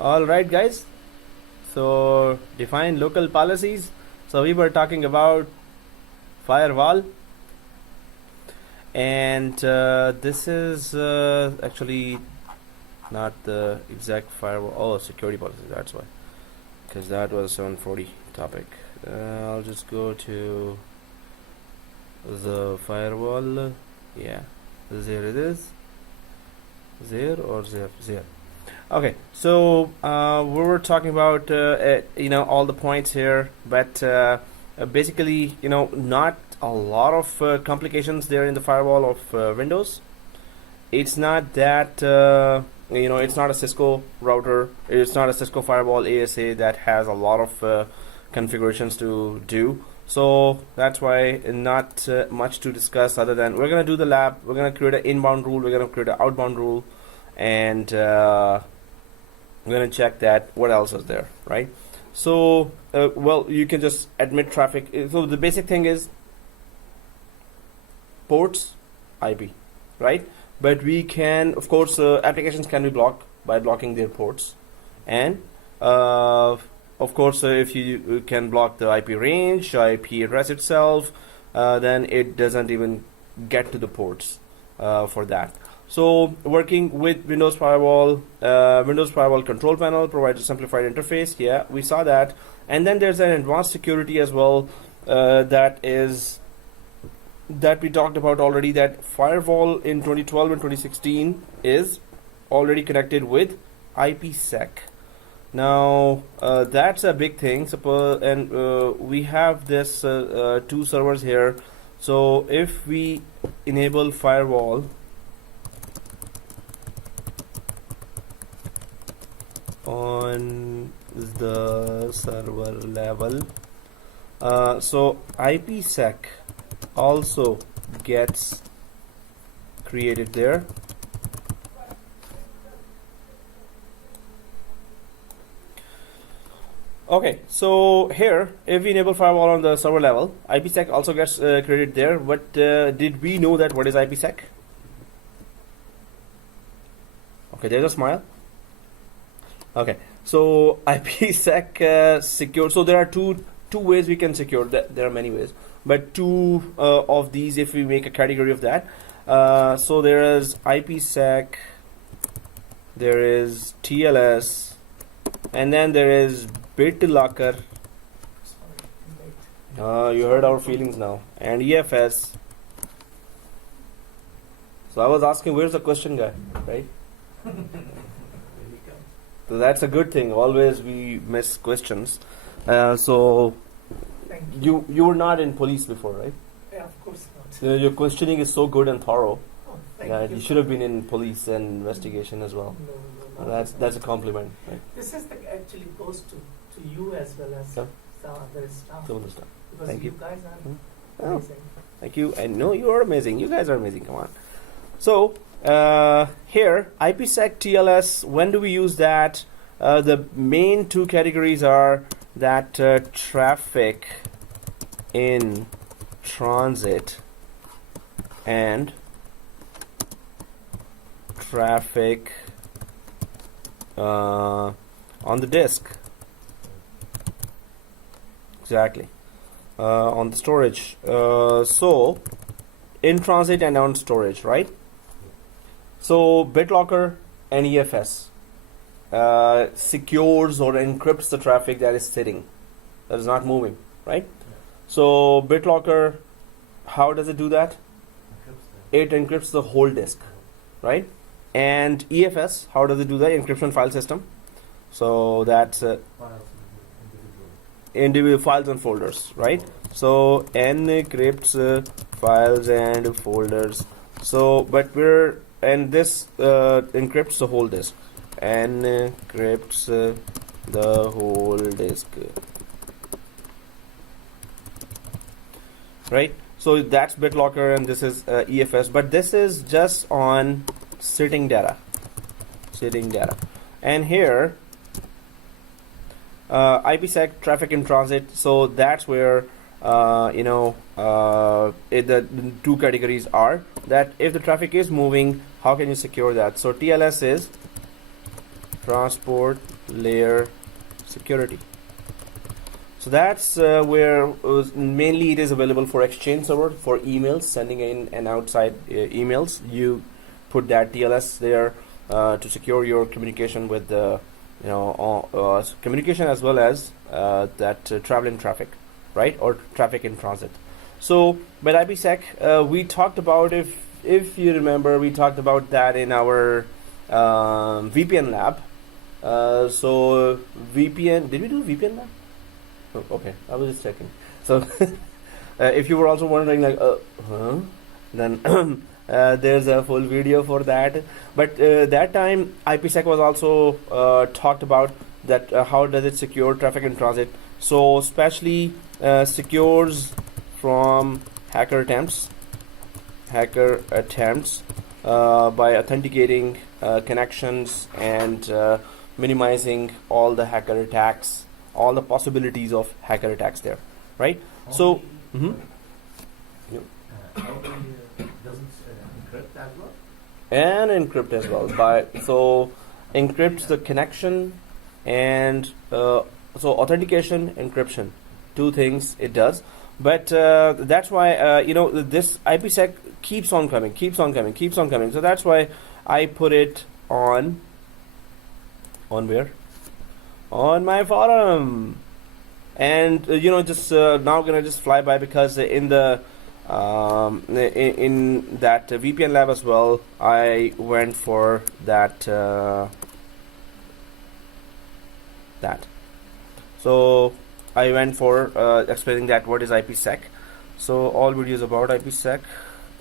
All right, guys. So define local policies. So we were talking about firewall, and this is actually not the exact firewall. Oh, security policy. That's why, because that was 740 topic. I'll just go to the firewall. Yeah, there it is. There. Okay, so we were talking about all the points here, but basically not a lot of complications there in the firewall of Windows. It's not that it's not a Cisco router, it's not a Cisco firewall ASA that has a lot of configurations to do. So that's why not much to discuss other than we're gonna do the lab, we're gonna create an inbound rule, we're gonna create an outbound rule, and we're gonna check that what else is there, right? So well, you can just admit traffic. So the basic thing is ports, IP, right? But we can, of course, applications can be blocked by blocking their ports, and of course, if you can block the IP range, IP address itself, then it doesn't even get to the ports for that. So working with Windows Firewall control panel provides a simplified interface. Yeah, we saw that. And then there's an advanced security as well that we talked about already, that firewall in 2012 and 2016 is already connected with IPsec. Now that's a big thing. Suppose, and we have this two servers here. So if we enable firewall on the server level, so IPsec also gets created there. Okay, so here, if we enable firewall on the server level, IPsec also gets created there. But did we know that what is IPsec? Okay, there's a smile. Okay, so IPsec secure. So there are two ways we can secure that. There are many ways, but two of these, if we make a category of that. So there is IPsec, there is TLS, and then there is BitLocker. You heard our feelings now, and EFS. So I was asking, where's the question guy, right? So that's a good thing. Always we miss questions. So you were not in police before, right? Yeah, of course not. Your questioning is so good and thorough. Oh, thank Yeah, you. you should have been in police and investigation as well. No, That's a compliment, right? This is actually goes to you as well as Yeah. some other staff. Some of the stuff. Because Thank you you. guys are Oh, amazing. thank you. And no, you are amazing. You guys are amazing. Come on. So here, IPsec TLS. When do we use that? The main two categories are that traffic in transit and traffic on the disk. Exactly. On the storage. So in transit and on storage, right? So BitLocker and EFS secures or encrypts the traffic that is sitting, that is not moving, right? So BitLocker, how does it do that? It encrypts the whole disk, right? And EFS, how does it do that? Encryption file system. So that's individual files and folders, right? So encrypts files and folders. So but this encrypts the whole disk. Encrypts the whole disk, right? So that's BitLocker and this is EFS, but this is just on sitting data. And here IPsec traffic in transit. So that's where the two categories are that if the traffic is moving, how can you secure that? So TLS is transport layer security. So that's where mainly it is available for Exchange server for emails, sending in and outside emails. You put that TLS there to secure your communication with the communication as well as that traveling traffic, right, or traffic in transit. So with IPsec, we talked about, if you remember, we talked about that in our VPN lab. So VPN, did we do VPN lab? Oh, okay, I was just checking. So if you were also wondering like, then there's a full video for that. But that time IPsec was also talked about that how does it secure traffic in transit. So especially secures from hacker attempts by authenticating connections and minimizing all the hacker attacks, all the possibilities of hacker attacks there, right? So doesn't encrypt as well? And encrypt as well. So encrypts the connection and so authentication, encryption, two things it does. But that's why this IPsec keeps on coming. So that's why I put it on where? On my forum. And just now gonna just fly by, because in the in that VPN lab as well, I went for that so I went for explaining that what is IPsec. So all videos about IPsec,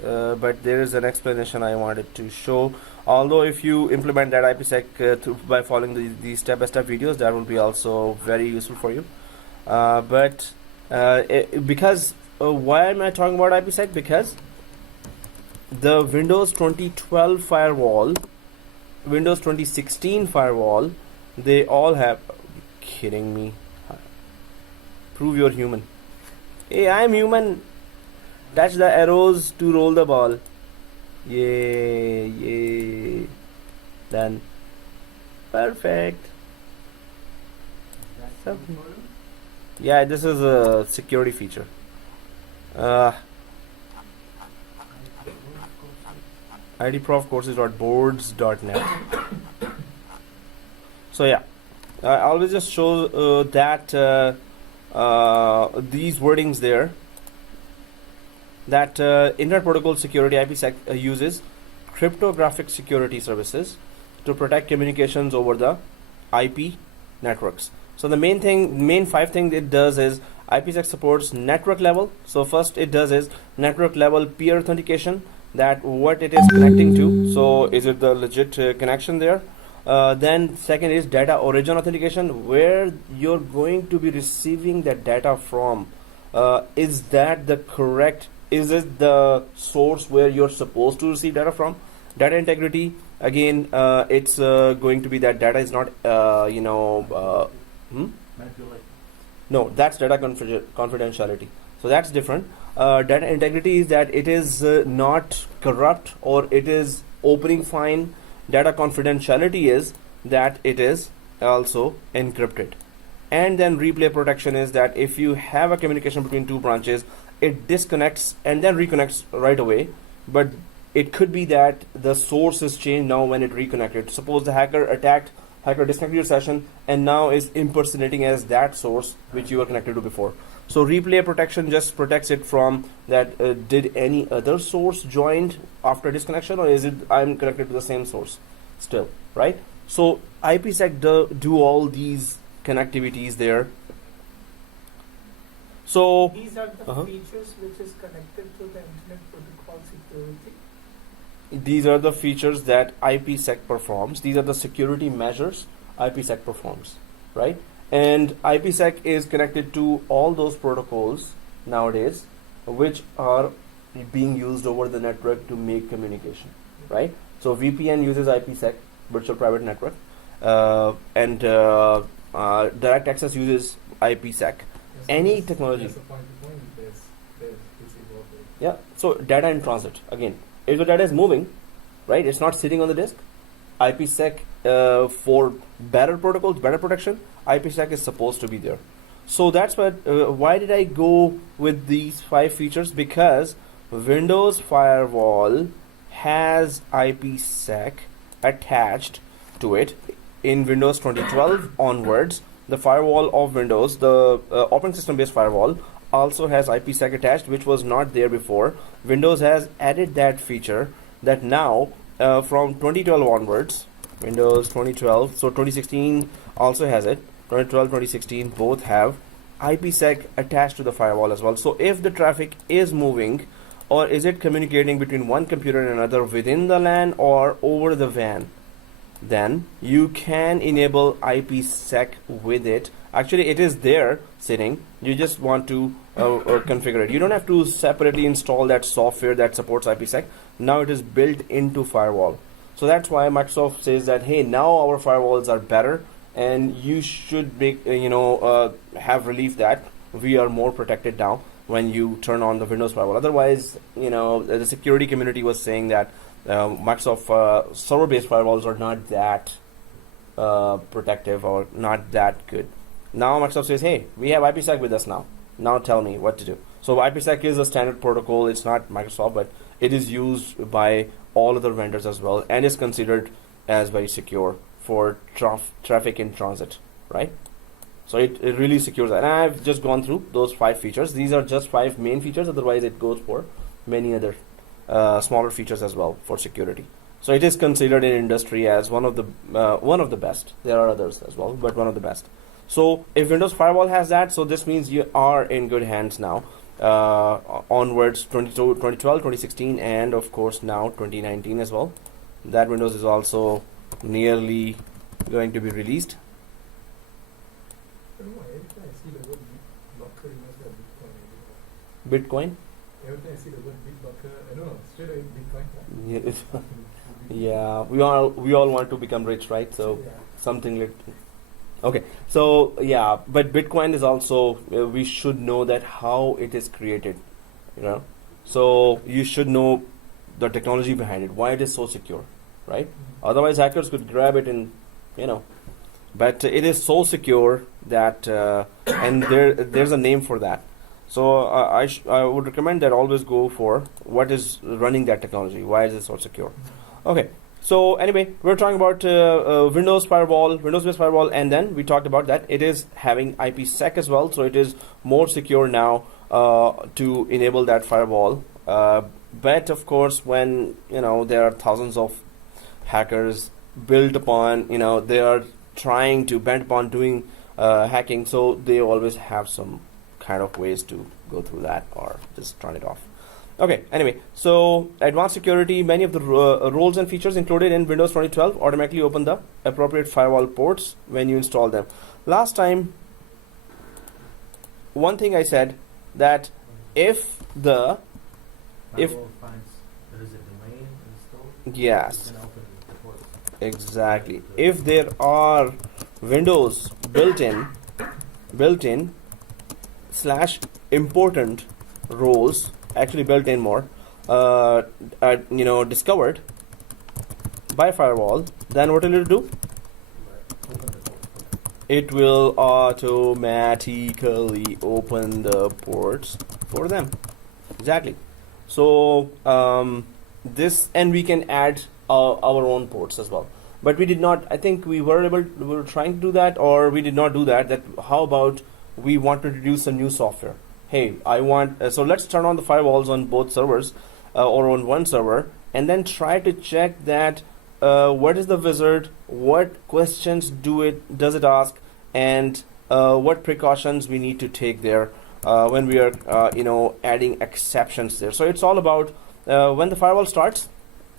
but there is an explanation I wanted to show. Although if you implement that IPsec by following these step-by-step videos, that will be also very useful for you. Because why am I talking about IPsec? Because the Windows 2012 firewall, Windows 2016 firewall, they all have. Are you kidding me? Prove you're human. Hey, I'm human. Touch the arrows to roll the ball. Yay. Done. Perfect. Yeah, this is a security feature. idprofcourses.boards.net. So yeah, I always just show that these wordings there. That Internet Protocol Security IPsec uses cryptographic security services to protect communications over the IP networks. So the main five things it does is IPsec supports network level. So first it does is network level peer authentication, that what it is connecting to. So is it the legit connection there? Then second is data origin authentication, where you're going to be receiving that data from. Is that the correct? Is it the source where you're supposed to receive data from? Data integrity, again, it's going to be that data is not no, that's data confidentiality. So that's different. Data integrity is that it is not corrupt or it is opening fine. Data confidentiality is that it is also encrypted. And then replay protection is that if you have a communication between two branches, it disconnects and then reconnects right away. But it could be that the source is changed now when it reconnected. Suppose the hacker disconnected your session and now is impersonating as that source which you were connected to before. So replay protection just protects it from that did any other source joined after disconnection, or is it I'm connected to the same source still, right? So IPsec do all these connectivities there. So these are the features which is connected to the Internet Protocol Security. These are the features that IPsec performs. These are the security measures IPsec performs, right? And IPsec is connected to all those protocols nowadays which are being used over the network to make communication, right? So VPN uses IPsec, virtual private network, and DirectAccess uses IPsec. Any technology. Yeah, so data in transit, again, if the data is moving, right, it's not sitting on the disk. IPsec for better protocols, better protection, IPsec is supposed to be there. So that's why did I go with these 5 features? Because Windows Firewall has IPsec attached to it in Windows 2012 onwards. The firewall of Windows, the operating system based firewall, also has IPsec attached, which was not there before. Windows has added that feature that now from 2012 onwards, Windows 2012, so 2016 also has it. 2012, 2016 both have IPsec attached to the firewall as well. So if the traffic is moving, or is it communicating between one computer and another within the LAN or over the WAN, then you can enable IPsec with it. Actually, it is there sitting. You just want to configure it. You don't have to separately install that software that supports IPsec. Now it is built into firewall. So that's why Microsoft says that, hey, now our firewalls are better, and you should make have relief that we are more protected now when you turn on the Windows firewall. Otherwise, the security community was saying that Microsoft server-based firewalls are not that protective or not that good. Now Microsoft says, hey, we have IPsec with us now. Now tell me what to do. So IPsec is a standard protocol. It's not Microsoft, but it is used by all other vendors as well, and is considered as very secure for traffic in transit, right? So it really secures that. And I've just gone through those 5 features. These are just 5 main features. Otherwise, it goes for many other smaller features as well for security. So it is considered in industry as one of the best. There are others as well, but one of the best. So if Windows Firewall has that, so this means you are in good hands now. Onwards, 2012, 2016, and of course now 2019 as well. That Windows is also nearly going to be released. I don't know, every time I see the word BitLocker, you must have Bitcoin. Bitcoin? Every time I see the word BitLocker, I don't know, straight away Bitcoin. Yeah, we all want to become rich, right? So Yeah. something like. Okay, so yeah, but Bitcoin is also we should know that how it is created, So you should know the technology behind it, why it is so secure, right? Otherwise, hackers could grab it and, but it is so secure that, and there's a name for that. So I would recommend that always go for what is running that technology. Why is it so secure? Okay. So anyway, we're talking about Windows Firewall, Windows-based firewall, and then we talked about that it is having IPsec as well, so it is more secure now to enable that firewall. But of course, when there are thousands of hackers built upon, they are trying to bend upon doing hacking, so they always have some kind of ways to go through that or just turn it off. Okay, anyway, so advanced security, many of the roles and features included in Windows 2012 automatically open the appropriate firewall ports when you install them. Last time, one thing I said that if Firewall finds there is a domain installed. yes, You can open the ports. exactly, if there are Windows built-in /important roles, actually built in more, discovered by firewall, then what will it do? Open the port. It will automatically open the ports for them. Exactly. So this, and we can add our own ports as well. But we did not. I think we were trying to do that, or we did not do that. That how about we want to introduce some new software? Hey, I want, so let's turn on the firewalls on both servers or on one server, and then try to check that what is the wizard, what questions does it ask, and what precautions we need to take there when we are adding exceptions there. So it's all about when the firewall starts,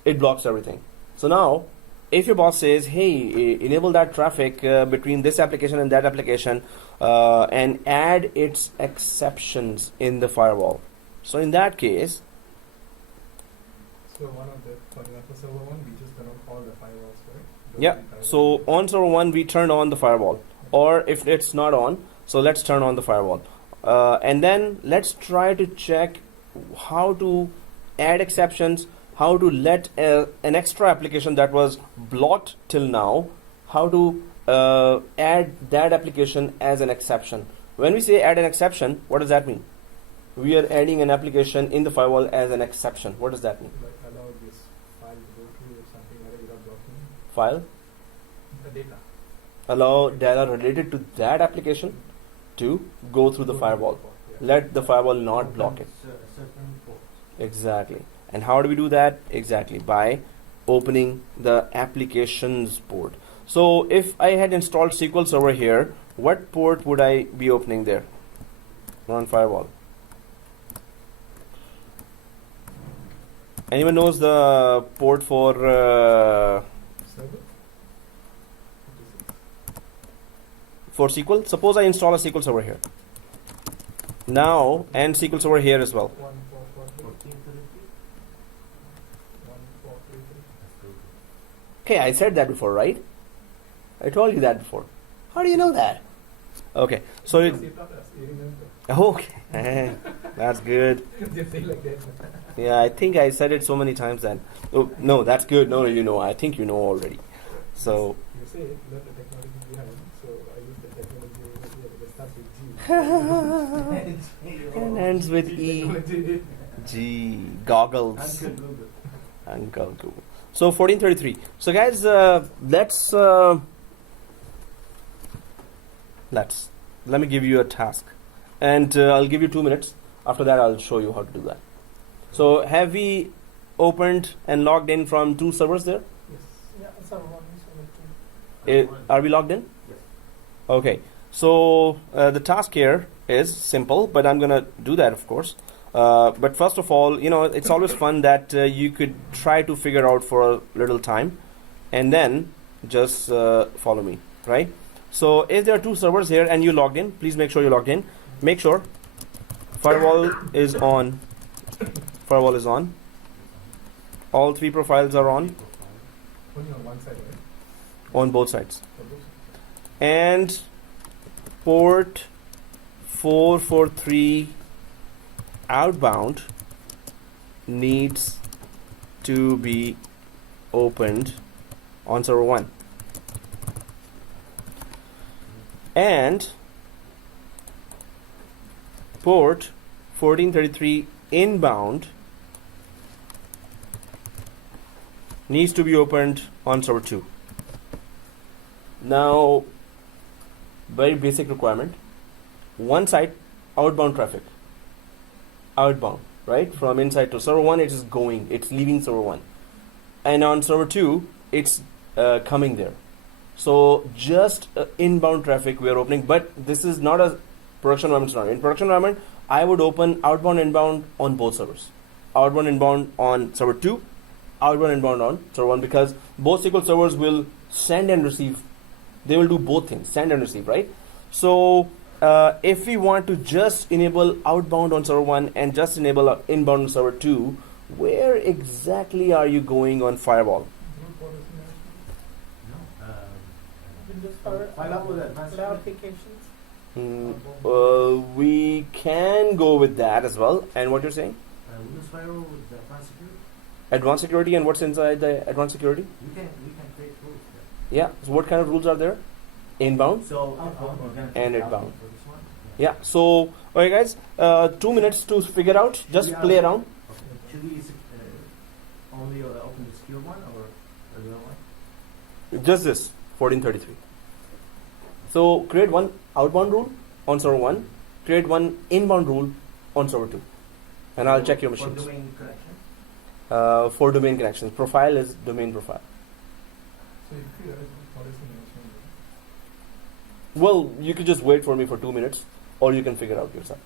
it blocks everything. So now if your boss says, hey, enable that traffic between this application and that application, and add its exceptions in the firewall. So in that case, So one of the, for example, server 1, we just turn on all the firewalls, right? yeah, so on server 1 we turn on the firewall, or if it's not on, so let's turn on the firewall, and then let's try to check how to add exceptions, how to let an extra application that was blocked till now, how to add that application as an exception. When we say add an exception, what does that mean? We are adding an application in the firewall as an exception. What does that mean? Like allow this file to go through or something like that without blocking File the data. allow data related to that application to go through the firewall. Yeah. Let the firewall not block it. Certain ports. Exactly. And how do we do that? Exactly by opening the applications port. So if I had installed SQL Server here, what port would I be opening there? Run firewall. Anyone knows the port for Server? for SQL? Suppose I install a SQL Server here. Now, and SQL Server here as well. 1433. 1433. Okay, I said that before, right? I told you that before. How do you know that? Okay, so it, You remember? okay, that's good. Just say like that. Yeah, I think I said it so many times then. Oh, no, that's good. No, you know, I think you know already. So, You say let the technology behind, so I use the technology that starts with G. and ends with E. Technology. G. Goggles. Uncle Google. Uncle Google. So 1433. So guys, let me give you a task, and I'll give you 2 minutes. After that, I'll show you how to do that. So have we opened and logged in from 2 servers there? Yes. Yeah, server 1 and server 2. Are we logged in? Yes. Okay. So the task here is simple, but I'm gonna do that, of course. But first of all, you know, it's always fun that you could try to figure out for a little time, and then just follow me, right? So if there are 2 servers here and you logged in, please make sure you logged in. Make sure firewall is on. Firewall is on. All 3 profiles are on Only on one side, right? on both sides. For both sides. And port 443 outbound needs to be opened on server 1. And port 1433 inbound needs to be opened on server 2. Now, very basic requirement. One side, outbound traffic. Outbound, right? From inside to server 1, it is going, it's leaving server 1. And on server 2, it's coming there. So just inbound traffic we are opening, but this is not a production environment scenario. In production environment, I would open outbound inbound on both servers. Outbound inbound on server 2, outbound inbound on server 1, because both SQL servers will send and receive. They will do both things, send and receive, right? So if we want to just enable outbound on server 1 and just enable inbound on server 2, where exactly are you going on firewall? Group policy management. No. Windows Power File with advanced Allow applications. We can go with that as well. And what you're saying? Windows Firewall with the advanced security. Advanced security, and what's inside the advanced security? We can create rules Yeah. So what kind of rules are there? Inbound. there. So And outbound. For this one. Yeah. So okay, guys. 2 minutes to figure out. Just Yeah. play around. Okay. Should we only open the secure one or the other one? Just this 1433. So create one outbound rule on server 1. Create one inbound rule on server 2. And I'll check your For machines. domain connection. For domain connections. Profile is domain profile. So if you have policy management, Well, you could just wait for me for 2 minutes, or you can figure out yourself.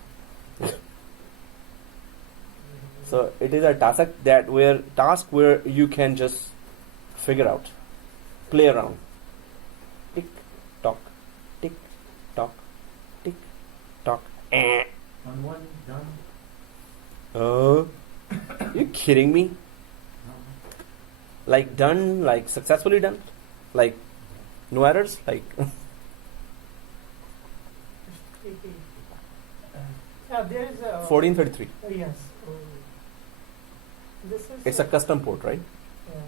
So it is a task where you can just figure out, play around. Tick tock, tick tock, tick tock. On one done. You kidding me? No. Like done, like successfully done, like no errors, like. Yeah, there is a 1433. Yes. This is. It's a custom port, right? Yeah.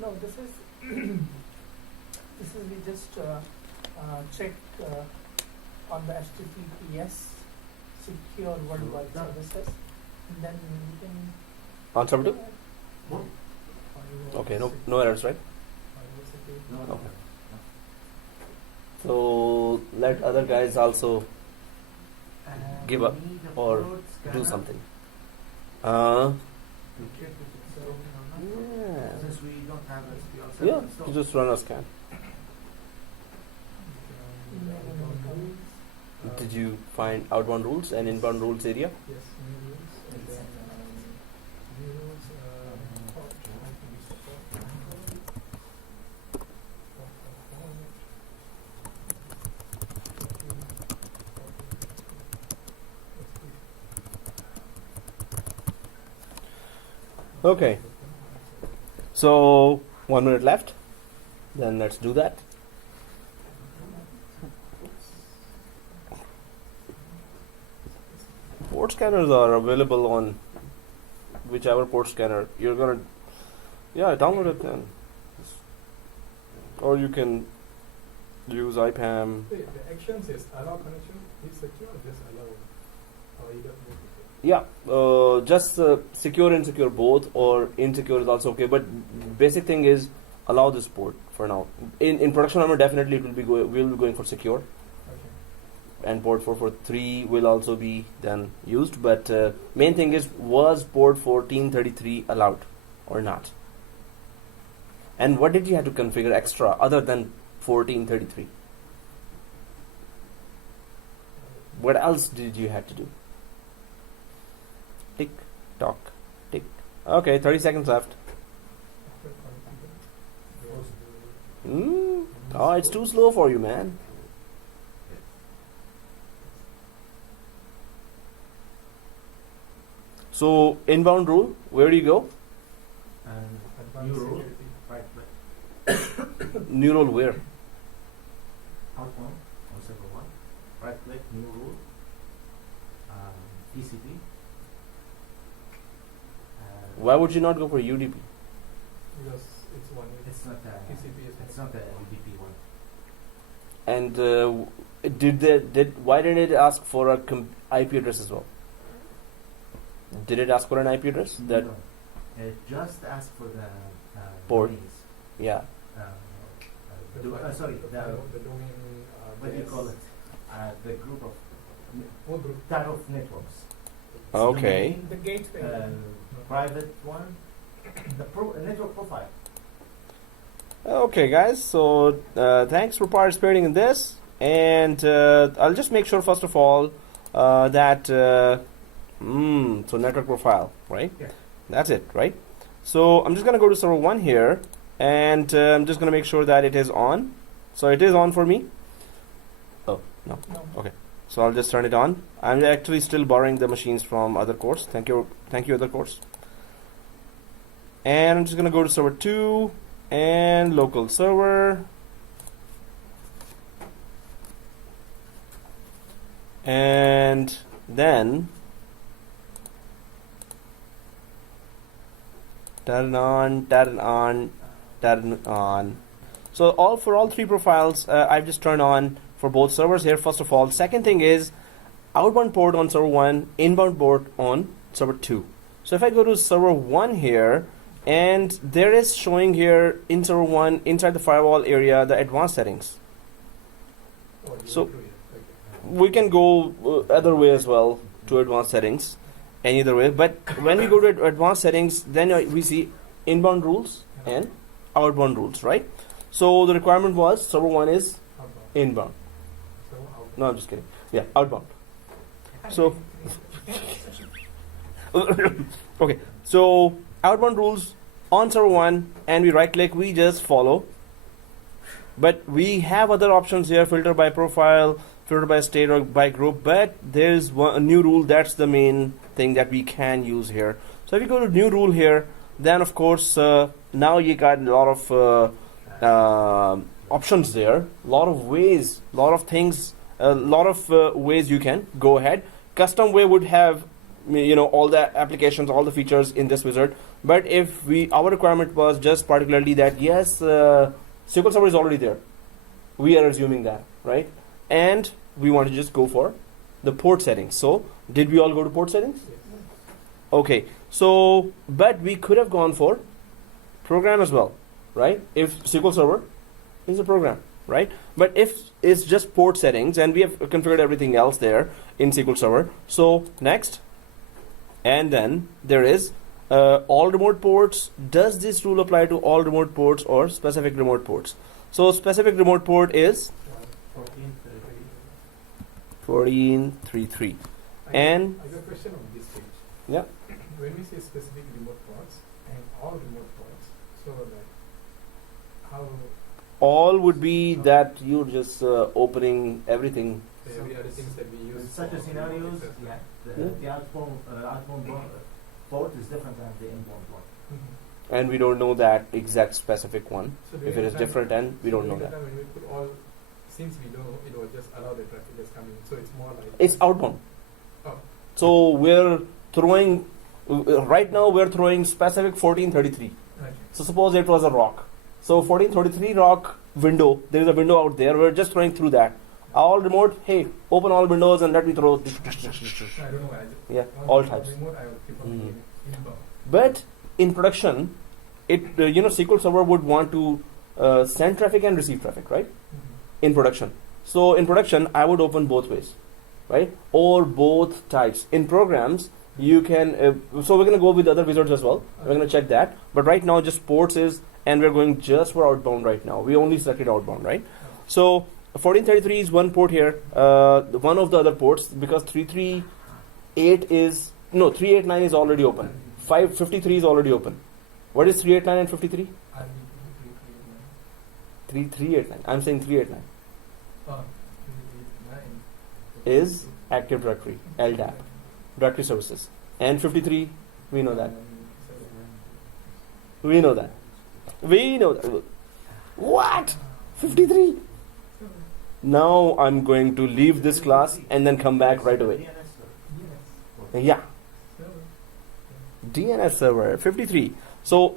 No, this is. This is we just check on the HTTPS secure worldwide Done. services, and then we can. On server 2? What? Firewall Okay, sec- no errors, right? firewall security. No. Okay. So let other guys also give up or do something. To check if it's broken or not. Yeah. Since we don't have a SQL server Yeah, installed. you just run a scan. Did you find outbound rules and inbound rules area? Yes, new rules, and then new rules. Okay. So 1 minute left. Then let's do that. Port scanners are available on whichever port scanner you're gonna. Yeah, download it then. Or you can use IPAM. Wait, the action says allow connection is secure or just allow? Or either both? Yeah, just secure, insecure both, or insecure is also okay. But basic thing is allow this port for now. In production environment, definitely it will be we'll be going for secure, Okay. and port 443 will also be then used. But main thing is, was port 1433 allowed or not? And what did you have to configure extra other than 1433? What else did you have to do? Tick, tock, tick. Okay, 30 seconds left. Oh, it's too slow for you, man. So, inbound rule, where do you go? And Advanced new rule. security. Right, but New rule where? outbound on server 1. Right click, new rule. TCP. Why would you not go for UDP? Because it's one. It's not a. TCP is It's not a UDP one. And why didn't it ask for a IP address as well? Did it ask for an IP address? That No. It just asked for the Port. domains. yeah. Sorry, the domain. what do you call it? The group of What group? type of networks. It's Okay. domain, The gateway. private one, the network profile. Okay, guys. So thanks for participating in this, and I'll just make sure first of all that so network profile, right? Yeah. That's it, right? So I'm just gonna go to server 1 here, and I'm just gonna make sure that it is on. So it is on for me. Oh no. No. So I'll just turn it on. I'm actually still borrowing the machines from other course. Thank you, other course. And I'm just gonna go to server 2 and local server. And then turn on. So for all three profiles, I've just turned on for both servers here. First of all, second thing is outbound port on server 1, inbound port on server 2. So if I go to server 1 here, and there is showing here in server 1 inside the firewall area the advanced settings. Oh, you So- went through it. Okay. We can go other way as well to advanced settings, any other way. But when we go to advanced settings, then we see inbound rules and outbound rules, right? So the requirement was server 1 is Outbound. inbound. So outbound. No, I'm just kidding. Yeah, outbound. So okay, so outbound rules on server 1, and we right click, we just follow. But we have other options here: filter by profile, filter by state, or by group. But there's a new rule, that's the main thing that we can use here. So if you go to new rule here, then of course now you got a lot of options there, a lot of ways, a lot of things, a lot of ways you can go ahead. Custom way would have all the applications, all the features in this wizard. But if our requirement was just particularly that yes, SQL Server is already there, we are assuming that. right? And we want to just go for the port settings. So did we all go to port settings? Yes. Okay, so but we could have gone for program as well, right? If SQL Server is a program, right? But if it's just port settings and we have configured everything else there in SQL Server, so next, and then there is all remote ports. Does this rule apply to all remote ports or specific remote ports? So specific remote port is 14.33. And I got a question on this page. yeah, When we say specific remote ports and all remote ports, so that how all would be that you're just opening everything. every other things that we use. In such a for scenarios, remote access. yeah, the outbound port is different than the inbound port. Mhm. And we don't know that exact specific one. So If during it the is time- different, and we so don't know during that. the time when we put all, since we know, it will just allow the traffic that's coming. So it's more like It's outbound. Oh. So we're throwing, right now we're throwing specific 1433. Right. So suppose it was a rock. So 1433 rock window, there is a window out there, we're just throwing through that. All remote, hey, open all windows and let me throw. I don't know why. Yeah, Once all I types. Remote, I will keep on Mm. doing it inbound. But in production, it SQL Server would want to send traffic and receive traffic, right? Mhm. In production. So in production, I would open both ways, right? Or both types. In programs, you can. So we're gonna go with other wizards as well. We're gonna check that. But right now, just ports is, and we're going just for outbound right now. We only selected outbound, right? So 1433 is one port here. One of the other ports, because 389 is already open. 553 is already open. What is 389 and 53? RDP 3389. I'm saying 389 Oh, 389. is Active Directory, LDAP, Directory Services. And 53, we know that. We know that. We know that. What? 53? Now I'm going to leave this class and then come back right away. Yes. Yeah, So, DNS server 53. So,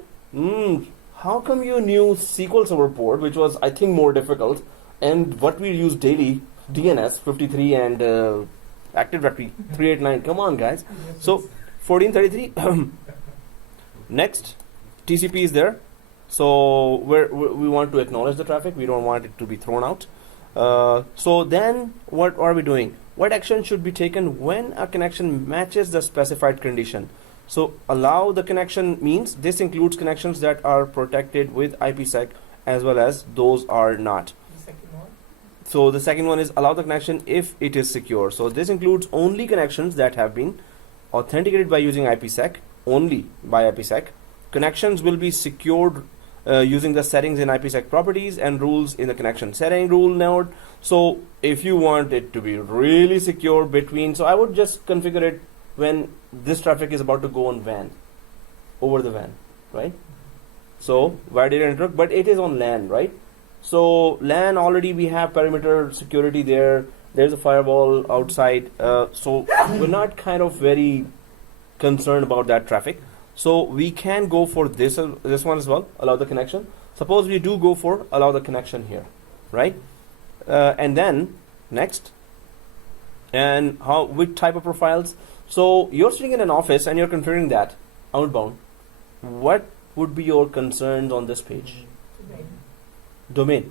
how come you knew SQL Server port, which was I think more difficult, and what we use daily, DNS 53 and Active Directory 389. Come on, guys. So 1433. Next, TCP is there. So we want to acknowledge the traffic. We don't want it to be thrown out. So then, what are we doing? What action should be taken when a connection matches the specified condition? So allow the connection means this includes connections that are protected with IPsec as well as those are not. The second one. So the second one is allow the connection if it is secure. So this includes only connections that have been authenticated by using IPsec, only by IPsec. Connections will be secured using the settings in IPsec properties and rules in the connection setting rule node. So if you want it to be really secure between, so I would just configure it when this traffic is about to go on WAN, over the WAN, right? So where did it enter? But it is on LAN, right? So LAN already we have perimeter security there. There's a firewall outside. So we're not kind of very concerned about that traffic. So we can go for this one as well, allow the connection. Suppose we do go for allow the connection here, right? And then next, and which type of profiles? So you're sitting in an office and you're configuring that outbound. What would be your concerns on this page? Domain.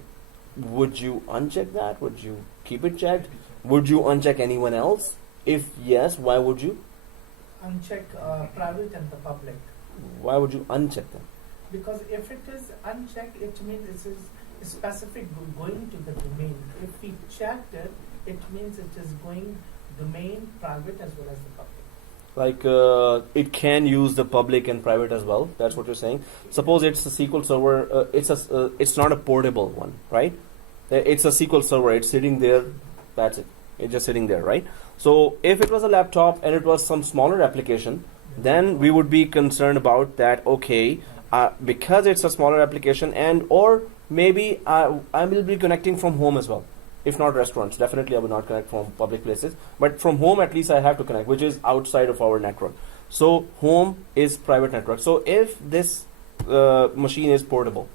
Would you uncheck that? Would you keep it checked? Would you uncheck anyone else? If yes, why would you? Uncheck private and the public. Why would you uncheck them? Because if it is unchecked, it means it is specific going to the domain. If we checked it, it means it is going domain, private as well as the public. Like it can use the public and private as well. That's what you're saying. Suppose it's a SQL server. It's not a portable one, right? It's a SQL server. It's sitting there. That's it. It's just sitting there, right? So if it was a laptop and it was some smaller application, then we would be concerned about that. Okay, because it's a smaller application, and or maybe I will be connecting from home as well. If not restaurants, definitely I would not connect from public places. But from home, at least I have to connect, which is outside of our network. So home is private network. So if this machine is portable,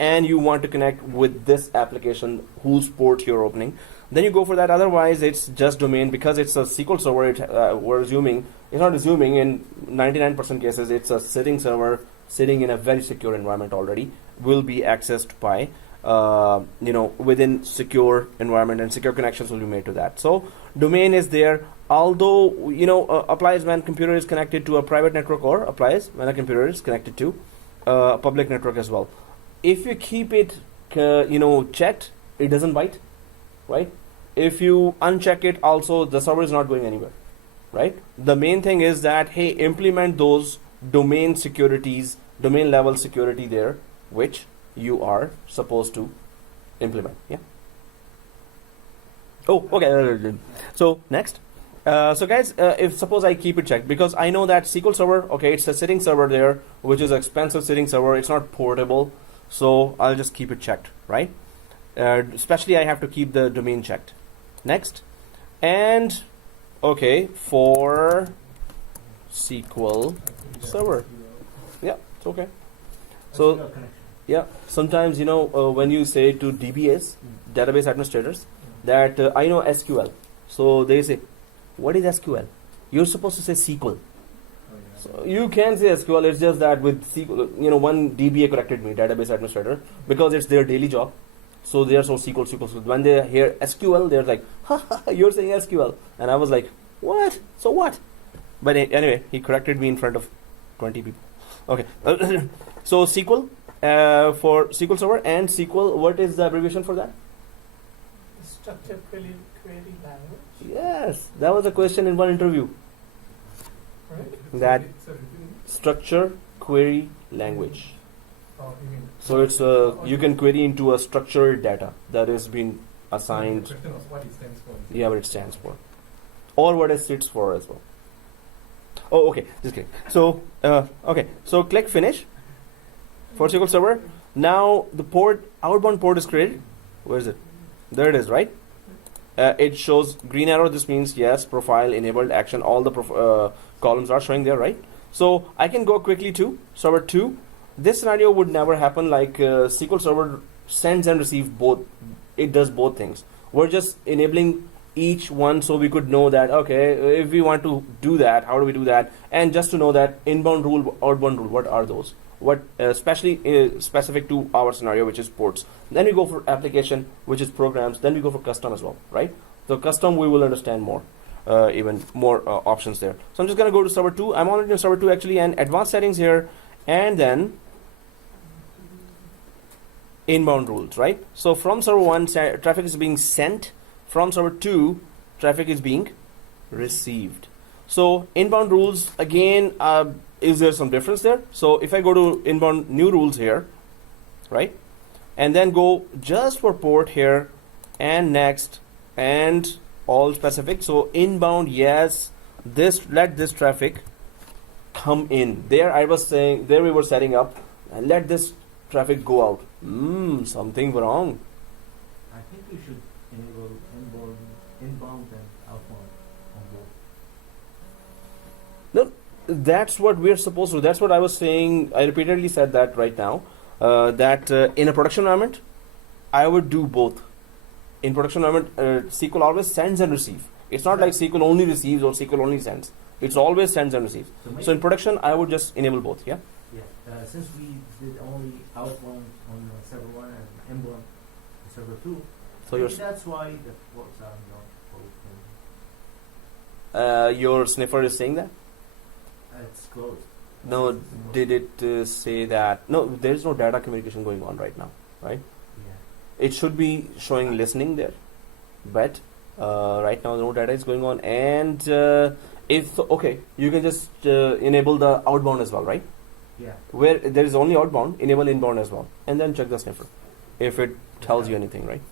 and you want to connect with this application whose port you're opening, then you go for that. Otherwise, it's just domain. Because it's a SQL server, we're assuming, it's not assuming, in 99% cases, it's a sitting server sitting in a very secure environment already, will be accessed by, within secure environment, and secure connections will be made to that. So domain is there, although, applies when computer is connected to a private network, or applies when a computer is connected to a public network as well. If you keep it, checked, it doesn't bite, right? If you uncheck it, also the server is not going anywhere, right? The main thing is that, hey, implement those domain securities, domain level security there, which you are supposed to implement. Yeah. Oh, okay. So next. So guys, if suppose I keep it checked, because I know that SQL server, okay, it's a sitting server there, which is an expensive sitting server. It's not portable, so I'll just keep it checked, right? Especially I have to keep the domain checked. Next, and okay, for SQL server, yeah, it's okay. So yeah, sometimes when you say to DBAs, database administrators, that I know SQL, so they say, what is SQL? You're supposed to say SQL. So you can say SQL. It's just that with SQL, one DBA corrected me, database administrator, because it's their daily job. So they are so SQL. When they hear SQL, they're like, you're saying SQL. And I was like, what? So what? But anyway, he corrected me in front of 20 people. Okay. So SQL for SQL Server, and SQL, what is the abbreviation for that? Structured query language. Yes, that was a question in one interview. Right. That structure query language. Oh, you mean, So it's you can query into a structured data that has been assigned. the question was what it stands for. Yeah, what it stands for, or what it sits for as well. Oh, okay, just click. So okay, so click finish for SQL Server. Now the outbound port is created. Where is it? There it is, right? It shows green arrow. This means yes, profile enabled, action. All the columns are showing there, right? So I can go quickly to server 2. This scenario would never happen. Like SQL Server sends and receives both. It does both things. We're just enabling each one so we could know that, okay, if we want to do that, how do we do that? And just to know that inbound rule, outbound rule, what are those? What especially specific to our scenario, which is ports. Then we go for application, which is programs. Then we go for custom as well, right? So custom, we will understand more, even more options there. So I'm just gonna go to server 2. I'm already in server 2 actually, and advanced settings here, and then inbound rules, right? So from server 1, traffic is being sent. From server 2, traffic is being received. So inbound rules, again, is there some difference there? So if I go to inbound new rules here, right? And then go just for port here, and next, and all specific. So inbound, yes, let this traffic come in. There I was saying, there we were setting up, and let this traffic go out. Something wrong. I think we should enable inbound and outbound on both. No, that's what we're supposed to. That's what I was saying. I repeatedly said that right now. That in a production environment, I would do both. In production environment, SQL always sends and receives. It's not like SQL only receives or SQL only sends. It's always sends and receives. So in production, I would just enable both. Yeah. Yeah. Since we did only outbound on server 1 and inbound on server 2, So that's why the ports are not both. your sniffer is saying that? It's closed. No, did it say that? No, there is no data communication going on right now, right? Yeah. It should be showing listening there, but right now no data is going on. And okay, you can just enable the outbound as well, right? Yeah. Where there is only outbound, enable inbound as well, and then check the sniffer if it tells you anything, right?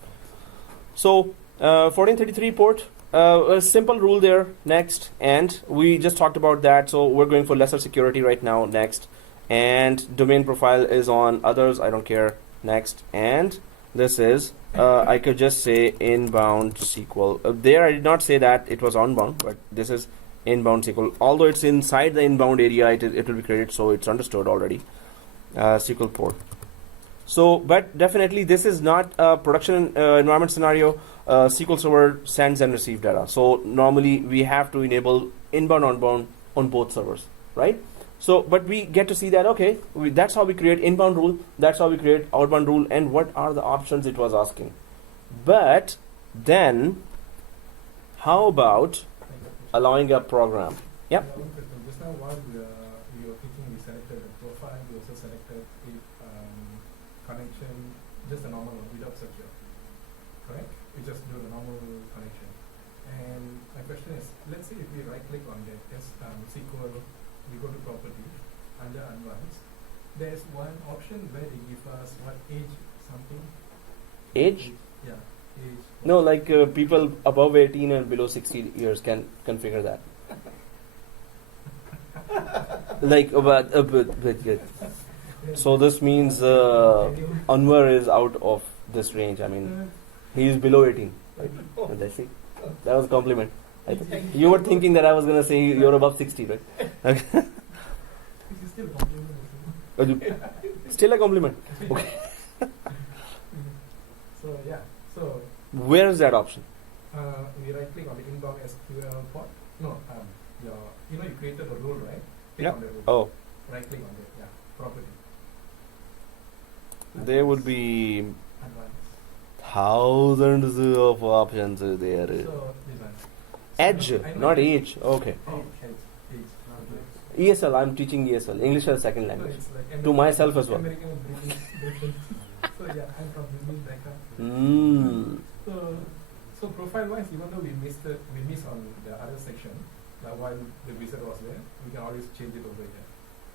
So 1433 port, a simple rule there. Next, and we just talked about that, so we're going for lesser security right now. Next, and domain profile is on others. I don't care. Next, and this is I could just say inbound SQL. There I did not say that it was onbound, but this is inbound SQL. Although it's inside the inbound area, it will be created, so it's understood already. SQL port. So, but definitely this is not a production environment scenario. SQL Server sends and receives data. So normally we have to enable inbound, outbound on both servers, right? So, but we get to see that, okay, that's how we create inbound rule, that's how we create outbound rule, and what are the options it was asking. But then, how about allowing a program? Yep. Yeah, one question. Just now while we were thinking, we selected a profile, we also selected a connection, just a normal one without secure. Correct? We just do the normal connection. And my question is, let's say if we right click on the SQL, we go to property, under advanced, there's one option where they give us what age something? Age? Yeah, age. No, like people above 18 and below 60 years can configure that. Like about a bit good. So this means Anwar is out of this range. I mean, he is below 18. Right? And that's it. That was a compliment. I you were thinking that I was gonna say you're above 60, right? Okay. This is still a compliment. Still a compliment. Okay. So yeah, so Where is that option? we right click on the inbound SQL port. No, you created a rule, right? Click Yeah. on the rule. Oh, Right click on the property. there would be Advanced. thousands of options there. So this one. Edge, I know not it- age. Okay. Oh, edge. ESL, I'm teaching ESL, English as a second So language. it's like To myself as well. American British. So yeah, I'm from British background. Mm. So profile wise, even though we missed on the other section, that while the wizard was there, we can always change it over here.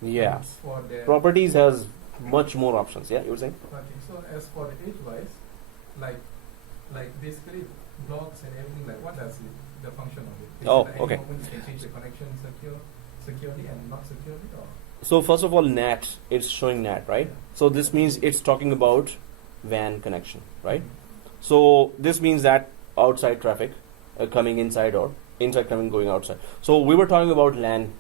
Yeah. As for the Properties has much more options. Yeah, you were saying? Okay, so as for the age wise, like basically blocks and everything, like what does the function of it? Is Oh, it at any okay. moment you can change the connection securely and not securely, or So first of all, NAT, it's showing NAT, right? So this means it's talking about WAN connection, right? So this means that outside traffic coming inside or inside coming going outside. So we were talking about LAN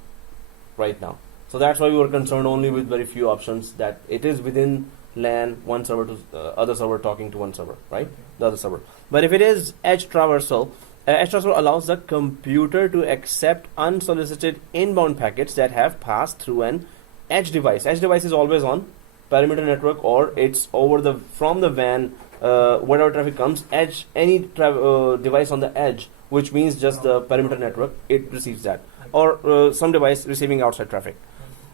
right now. So that's why we were concerned only with very few options, that it is within LAN, one server to other server talking to one server, right? The other server. But if it is edge traversal, edge traversal allows the computer to accept unsolicited inbound packets that have passed through an edge device. Edge device is always on perimeter network, or it's over the from the WAN. Whatever traffic comes, edge, any device on the edge, which means just the perimeter network, it receives that, or some device receiving outside traffic,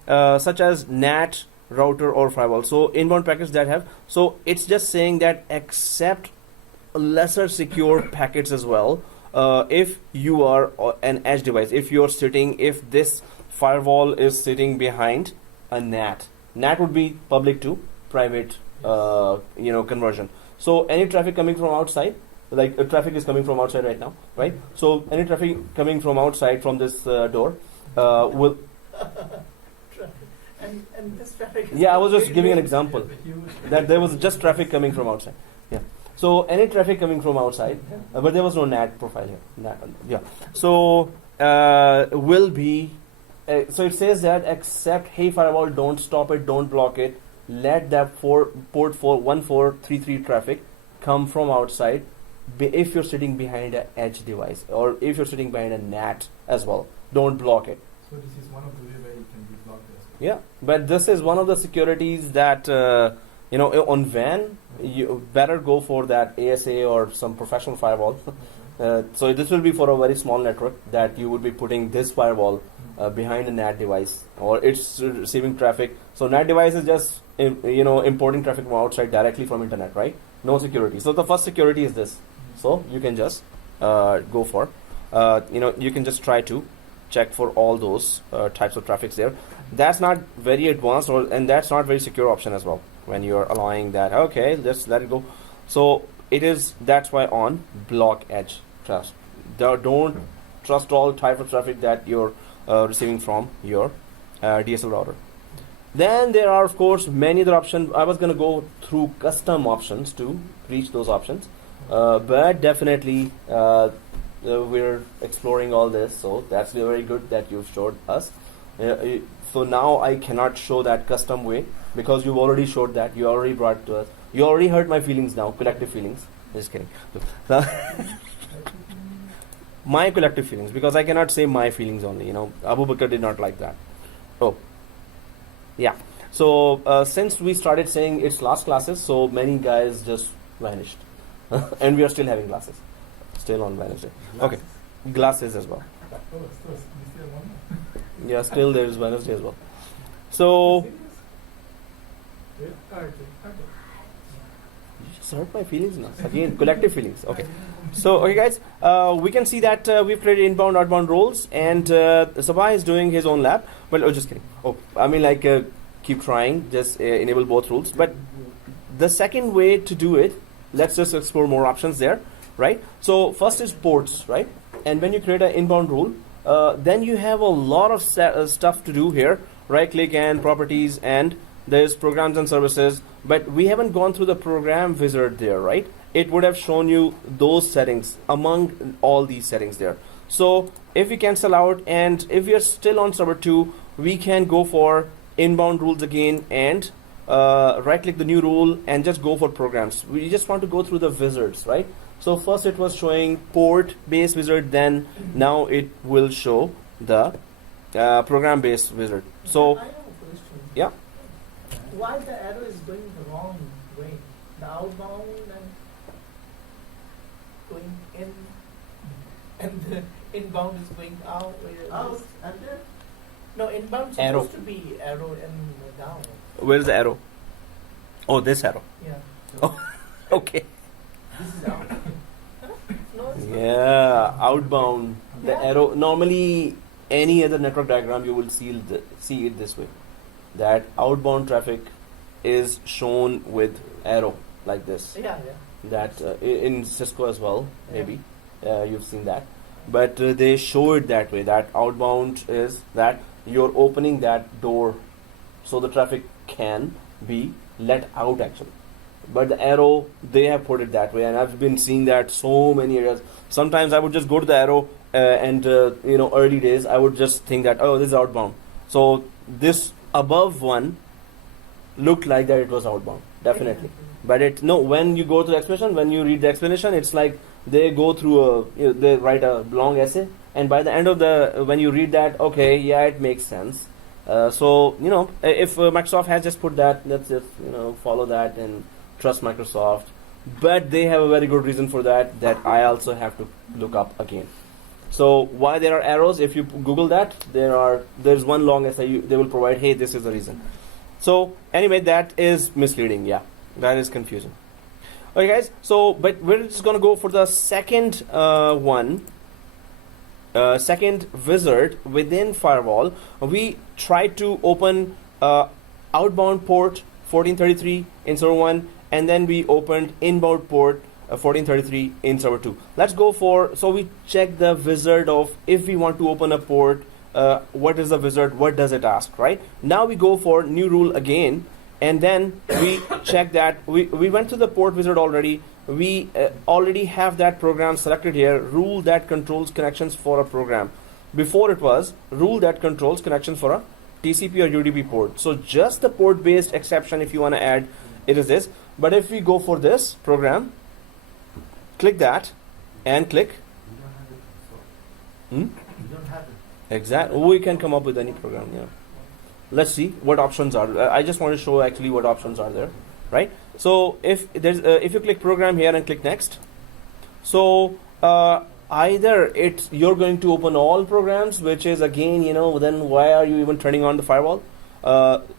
such as NAT, router, or firewall. So inbound packets that have, so it's just saying that accept lesser secure packets as well. If you are an edge device, if this firewall is sitting behind a NAT would be public to private, conversion. So any traffic coming from outside, like traffic is coming from outside right now, right? So any traffic coming from outside from this door will. And this traffic is Yeah, I was just giving an example huge that there was just traffic coming from outside. Yeah. So any traffic coming from outside, but there was no NAT profile here. So will be. So it says that except, hey firewall, don't stop it, don't block it. Let that port 1433 traffic come from outside. If you're sitting behind an edge device, or if you're sitting behind a NAT as well, don't block it. So this is one of the ways where it can be blocked as well. Yeah, but this is one of the securities that on WAN you better go for that ASA or some professional firewall. So this will be for a very small network that you would be putting this firewall behind a NAT device, or it's receiving traffic. So NAT device is just importing traffic from outside directly from internet, right? No security. So the first security is this. So you can just go for, you can just try to check for all those types of traffics there. That's not very advanced, and that's not very secure option as well. When you're allowing that, okay, just let it go. So it is. That's why on block edge trust. Don't trust all type of traffic that you're receiving from your DSL router. Then there are, of course, many other options. I was going to go through custom options to reach those options, but definitely we're exploring all this. So that's very good that you've showed us. So now I cannot show that custom way because you've already showed that. You already brought it to us. You already hurt my feelings now, collective feelings. Just kidding. So, my collective feelings, because I cannot say my feelings only. You know, Abu Bakr did not like that. Oh, yeah. So since we started saying it's last classes, so many guys just vanished, and we are still having classes, still on Wednesday. Okay, glasses as well. Oh, so is there one more? Yeah, still there is Wednesday as well. So Serious? Yeah. Okay. you just hurt my feelings now. Again, collective feelings. Okay. So, okay, guys, we can see that we've created inbound, outbound roles, and Sabah is doing his own lab. Well, oh, just kidding. Oh, I mean, like, keep trying, just enable both rules. But the second way to do it, let's just explore more options there, right? So, first is ports, right? And when you create an inbound rule, then you have a lot of stuff to do here. Right click and properties, and there's programs and services. But we haven't gone through the program wizard there, right? It would have shown you those settings among all these settings there. So if we cancel out, and if we are still on server 2, we can go for inbound rules again, and right click the new rule and just go for programs. We just want to go through the wizards, right? So first it was showing port based wizard, then now it will show the program based wizard. So I have a question. yeah. Why the arrow is going the wrong way? The outbound and going in, and the inbound is going out. Out and then No, inbound is Arrow. supposed to be arrow and down. Where's the arrow? Oh, this arrow. Yeah. so Okay. this is out. No, it's not. Yeah, outbound. The Yeah. arrow. Normally, any other network diagram you will see it this way. That outbound traffic is shown with arrow like this. Yeah, yeah. That in Cisco as well, maybe you've seen that. But they show it that way. That outbound is that you're opening that door, so the traffic can be let out actually. But the arrow, they have put it that way, and I've been seeing that so many areas. Sometimes I would just go to the arrow, and early days I would just think that, oh, this is outbound. So this above one looked like that it was outbound, definitely. But when you go to the explanation, when you read the explanation, it's like they go through they write a long essay, and by the end of when you read that, okay, yeah, it makes sense. So if Microsoft has just put that, let's just follow that and trust Microsoft. But they have a very good reason for that I also have to look up again. So why there are arrows? If you Google that, there's one long essay they will provide. Hey, this is the reason. So anyway, that is misleading. Yeah, that is confusing. Okay, guys. So, but we're just gonna go for the second one. Second wizard within Firewall. We tried to open outbound port 1433 in server 1, and then we opened inbound port 1433 in server 2. Let's go for, so we check the wizard of if we want to open a port, what is the wizard, what does it ask, right? Now we go for new rule again, and then we check that we went to the port wizard already. We already have that program selected here, rule that controls connections for a program. Before it was rule that controls connections for a TCP or UDP port. So just the port based exception, if you want to add, it is this. But if we go for this program, click that and click. You don't have it. So Hmm? you don't have it. Exactly. We can come up with any program. Yeah. Let's see what options are. I just want to show actually what options are there, right? So if you click program here and click next, so either you're going to open all programs, which is again then why are you even turning on the firewall,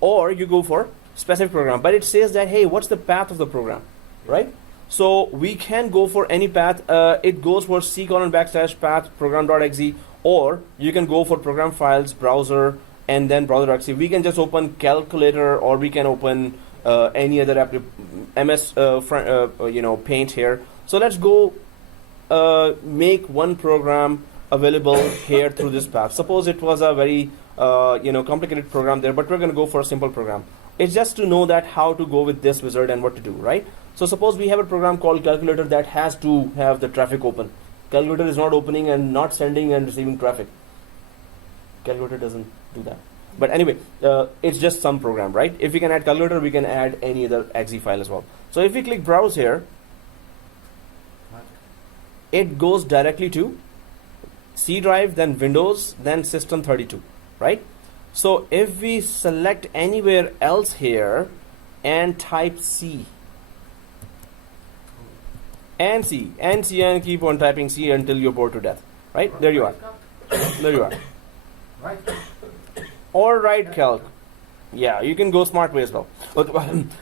or you go for specific program. But it says that hey, what's the path of the program, right? So we can go for any path. It goes for c:\path program.exe, or you can go for program files, browser, and then browser.exe. We can just open calculator, or we can open any other MS Paint here. So let's go make one program available here through this path. Suppose it was a very complicated program there, but we're going to go for a simple program. It's just to know that how to go with this wizard and what to do, right? So suppose we have a program called calculator that has to have the traffic open. Calculator is not opening and not sending and receiving traffic. calculator doesn't do that. But anyway, it's just some program, right? If we can add calculator, we can add any other exe file as well. So if we click browse here, it goes directly to C drive, then Windows, then System32, right? So if we select anywhere else here and type C and C and C and keep on typing C until you're bored to death, right? There you are. There you are. Right. Or right calc. Yeah, you can go smart way as well.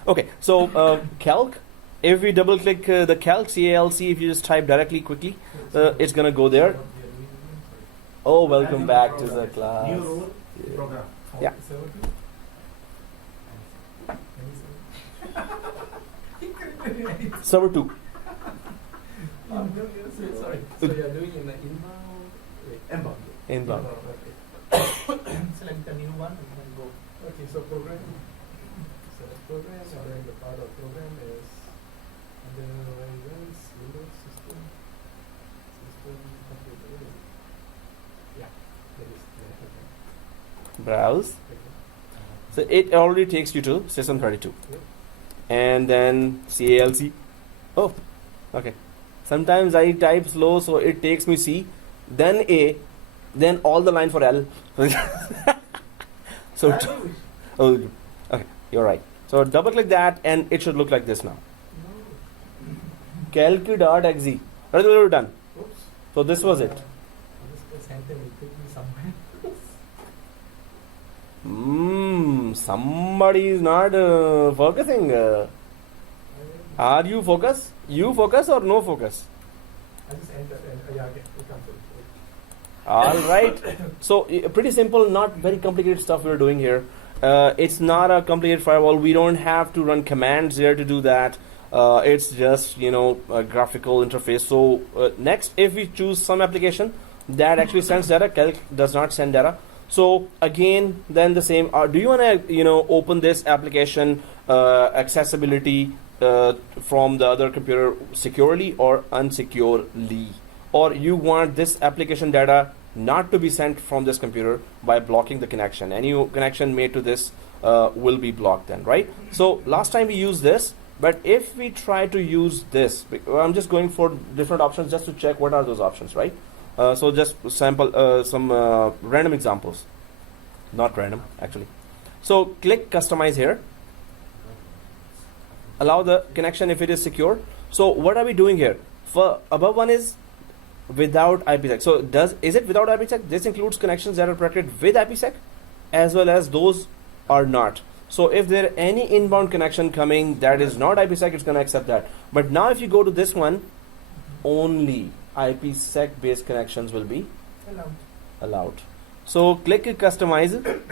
Okay, so calc. If we double click the calc, CALC, if you just type directly quickly, it's gonna go there. Oh, welcome back to the class. New rule, program. Yeah. Server 2. Sorry. So you are doing in the inbound. Inbound. Inbound. Select the new one and then go. Okay, so program. Select program, and then the part of program is under Windows system, computer. Yeah, that is okay. Browse. So it already takes you to System32. Yep. And then CALC. Oh, okay. Sometimes I type slow, so it takes me C, then A, then all the line for L. So, oh, okay, you're right. So double click that, and it should look like this now. Calc.exe. Right, we're done. Oops. So this was it. This center will take me somewhere. Somebody is not focusing. Are you focus? You focus or no focus? I just enter and yeah, okay, we come to it. All right. So pretty simple, not very complicated stuff we're doing here. It's not a complicated firewall. We don't have to run commands here to do that. It's just, a graphical interface. So next, if we choose some application that actually sends data, calc does not send data. So again, then the same. Do you want to, open this application accessibility from the other computer securely or unsecurely? Or you want this application data not to be sent from this computer by blocking the connection. Any connection made to this will be blocked then, right? So last time we used this, but if we try to use this, I'm just going for different options just to check what are those options, right? So just sample some random examples. Not random, actually. So click customize here. Allow the connection if it is secure. So what are we doing here? For above one is without IPsec. So is it without IPsec? This includes connections that are protected with IPsec as well as those are not. So if there any inbound connection coming that is not IPsec, it's going to accept that. But now if you go to this one, only IPsec based connections will be allowed. So click customize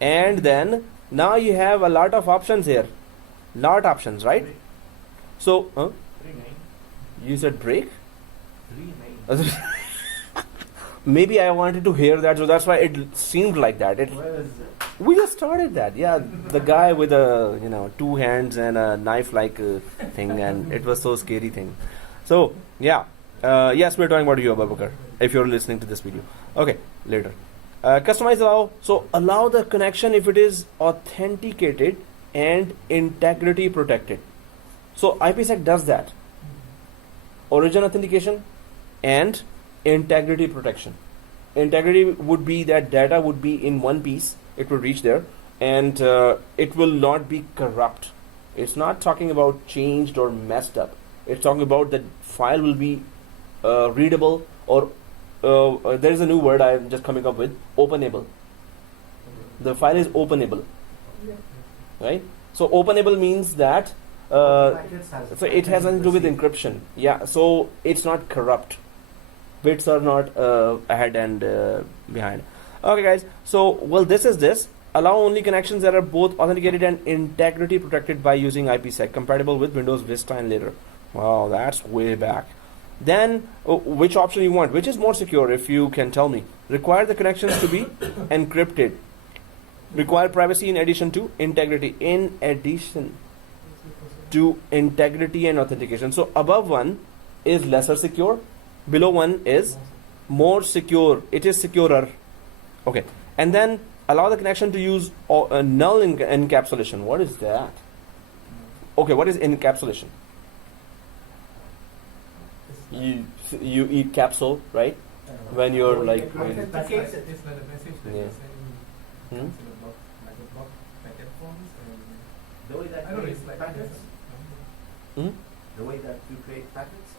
and then now you have a lot of options here. Lot options, right? So, you said break? Maybe I wanted to hear that, so that's why it seemed like that. We just started that. Yeah, the guy with a two hands and a knife-like thing, and it was so scary thing. So yeah, yes, we're talking about you, Abubakar. If you're listening to this video, okay, later. Customize allow. So allow the connection if it is authenticated and integrity protected. So IPsec does that. Origin authentication and integrity protection. Integrity would be that data would be in one piece, it will reach there, and it will not be corrupt. It's not talking about changed or messed up. It's talking about that file will be readable, or there is a new word I'm just coming up with, openable. The file is openable, right? So openable means that so it has nothing to do with encryption. Yeah, so it's not corrupt. Bits are not ahead and behind. Okay, guys. So, well, this is this. Allow only connections that are both authenticated and integrity protected by using IPsec, compatible with Windows Vista and later. Wow, that's way back. Then, which option you want? Which is more secure, if you can tell me? Require the connections to be encrypted. Require privacy in addition to integrity. In addition to integrity and authentication. So above one is lesser secure, below one is more secure. It is securer. Okay. And then allow the connection to use null encapsulation. What is that? Okay, what is encapsulation? You eat capsule, right? When you're like It's not a message that Yeah. you send Hmm? comes in a block, like a block packet forms, and The way that I don't know, creates it's like packets, Hmm? the way that you create packets,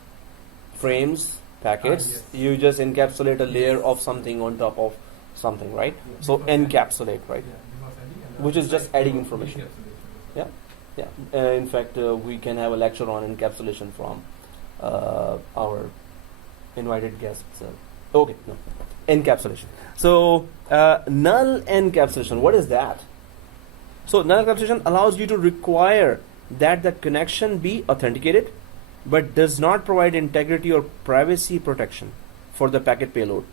frames, packets, yes. you just encapsulate a layer of something on top of something, right? Yeah. So Before sending. encapsulate, right? Yeah, before sending, and Which is after just sending, adding you information. encapsulation. Yeah. Yeah. In fact, we can have a lecture on encapsulation from our invited guests. Okay, no. Encapsulation. So, null encapsulation, what is that? So, null encapsulation allows you to require that the connection be authenticated, but does not provide integrity or privacy protection for the packet payload.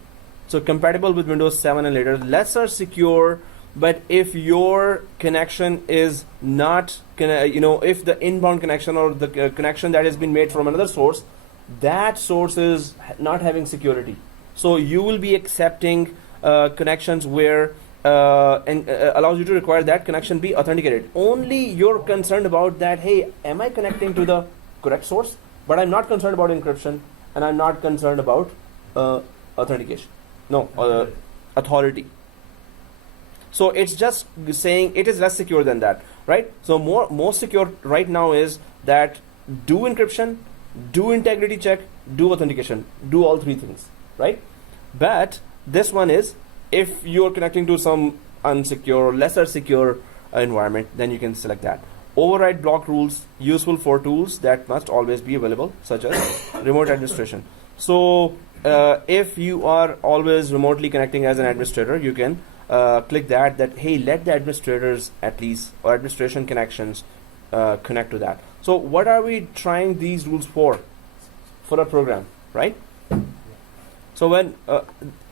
So, compatible with Windows 7 and later, lesser secure. But if your connection is not, if the inbound connection or the connection that has been made from another source, that source is not having security. So you will be accepting connections where allows you to require that connection be authenticated. Only you're concerned about that, hey, am I connecting to the correct source? But I'm not concerned about encryption, and I'm not concerned about authentication. No, authority. So it's just saying it is less secure than that, right? So more secure right now is that do encryption, do integrity check, do authentication, do all three things, right? But this one is if you're connecting to some unsecure, lesser secure environment, then you can select that. Override block rules useful for tools that must always be available, such as remote administration. So if you are always remotely connecting as an administrator, you can click that hey, let the administrators at least, or administration connections connect to that. So what are we trying these rules for? For a program, right? So when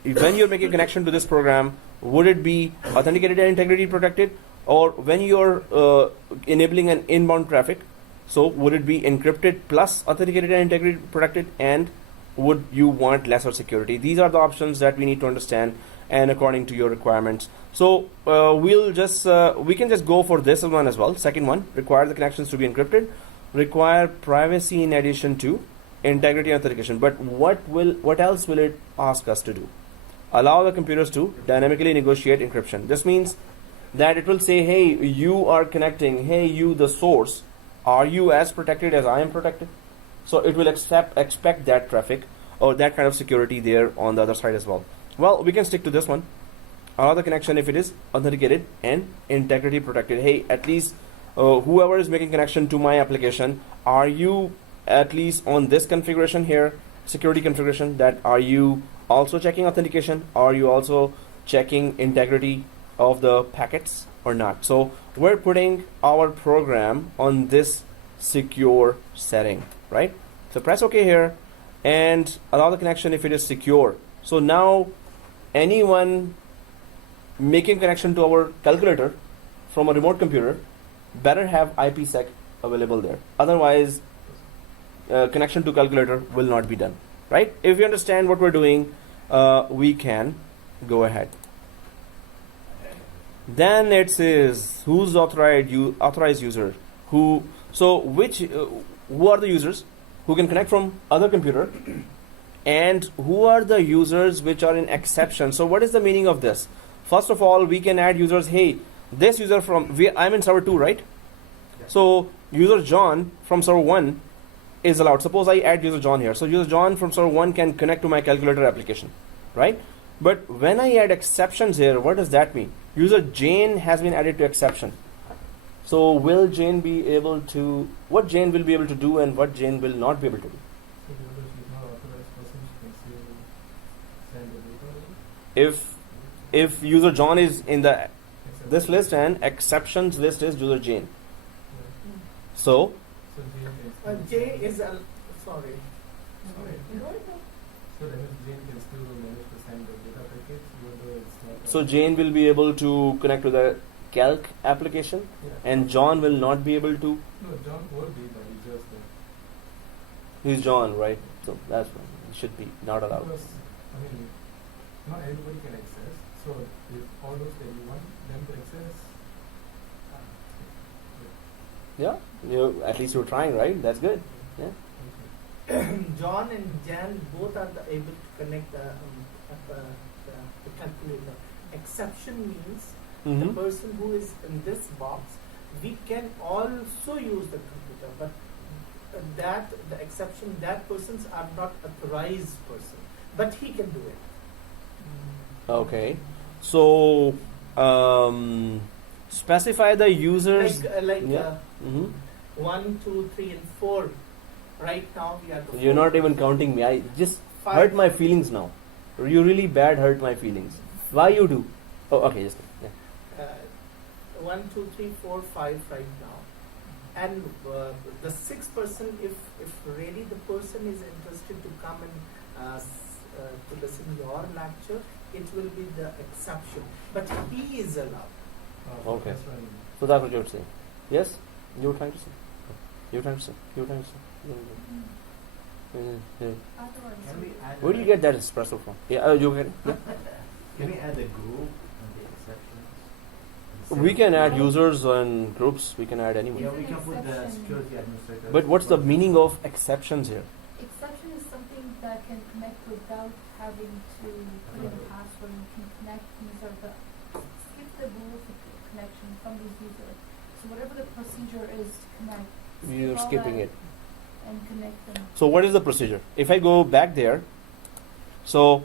you're making a connection to this program, would it be authenticated and integrity protected? Or when you're enabling an inbound traffic, so would it be encrypted plus authenticated and integrity protected? And would you want lesser security? These are the options that we need to understand, and according to your requirements. So we can just go for this one as well. Second one, require the connections to be encrypted, require privacy in addition to integrity and authentication. But what else will it ask us to do? Allow the computers to dynamically negotiate encryption. This means that it will say, hey, you are connecting, hey, you the source, are you as protected as I am protected? So it will expect that traffic or that kind of security there on the other side as well. Well, we can stick to this one. Allow the connection if it is authenticated and integrity protected. Hey, at least whoever is making connection to my application, are you at least on this configuration here, security configuration, that are you also checking authentication? Are you also checking integrity of the packets or not? So we're putting our program on this secure setting, right? So press OK here and allow the connection if it is secure. So now anyone making connection to our calculator from a remote computer better have IPsec available there. Otherwise, connection to calculator will not be done, right? If you understand what we're doing, we can go ahead. Then it says who's authorized user. Who are the users who can connect from other computer, and who are the users which are in exception. So what is the meaning of this? First of all, we can add users. Hey, this user I'm in server 2, right? Yes. So user John from server 1 is allowed. Suppose I add user John here. So user John from server 1 can connect to my calculator application, right? But when I add exceptions here, what does that mean? User Jane has been added to exception. So will Jane be able to, what Jane will be able to do and what Jane will not be able to do? So because she's not authorized person, she can still send the data. If user John is in the Except- this list and exceptions list is user Jane. Yeah. So So Jane can still J is sorry. Sorry. So that means Jane can still manage to send the data packets even though it's not. so Jane will be able to connect to the calc application Yeah. and John will not be able to. No, John will be, but he just He's John, right? So that's fine. It should be not allowed. because I mean, not everybody can access. So if all those that you want them to access, Yeah, at least you're trying, right? That's good. Yeah. John and Jan both are able to connect the calculator. Exception means the person who is in this box, we can also use the computer, but the exception, that persons are not authorized person, but he can do it. Okay. So, specify the users. Yeah. 1, 2, 3, and 4. Right now we are. The You're four not even persons. counting me. I just Five. hurt my feelings now. You really bad hurt my feelings. Why you do? Oh, okay. Just yeah. 1, 2, 3, 4, 5 right now, and the sixth person, if really the person is interested to come and to listen your lecture, it will be the exception, but he is allowed. Okay. That's when So that's what you're saying. Yes? You were trying to say. You were trying to say. You were trying to say. Can we add Where do you get that espresso from? Yeah, you get it? Yeah. Can we add a group on the exceptions? We can add users and groups. We can add anyone. Yeah, we can put the security administrator. But what's the meaning of exceptions here? Exception is something that can connect without having to put in a password. You can connect user, but skip the rules of connection from this user. So whatever the procedure is to connect, You're all skipping that it. and connect them. So what is the procedure? If I go back there, so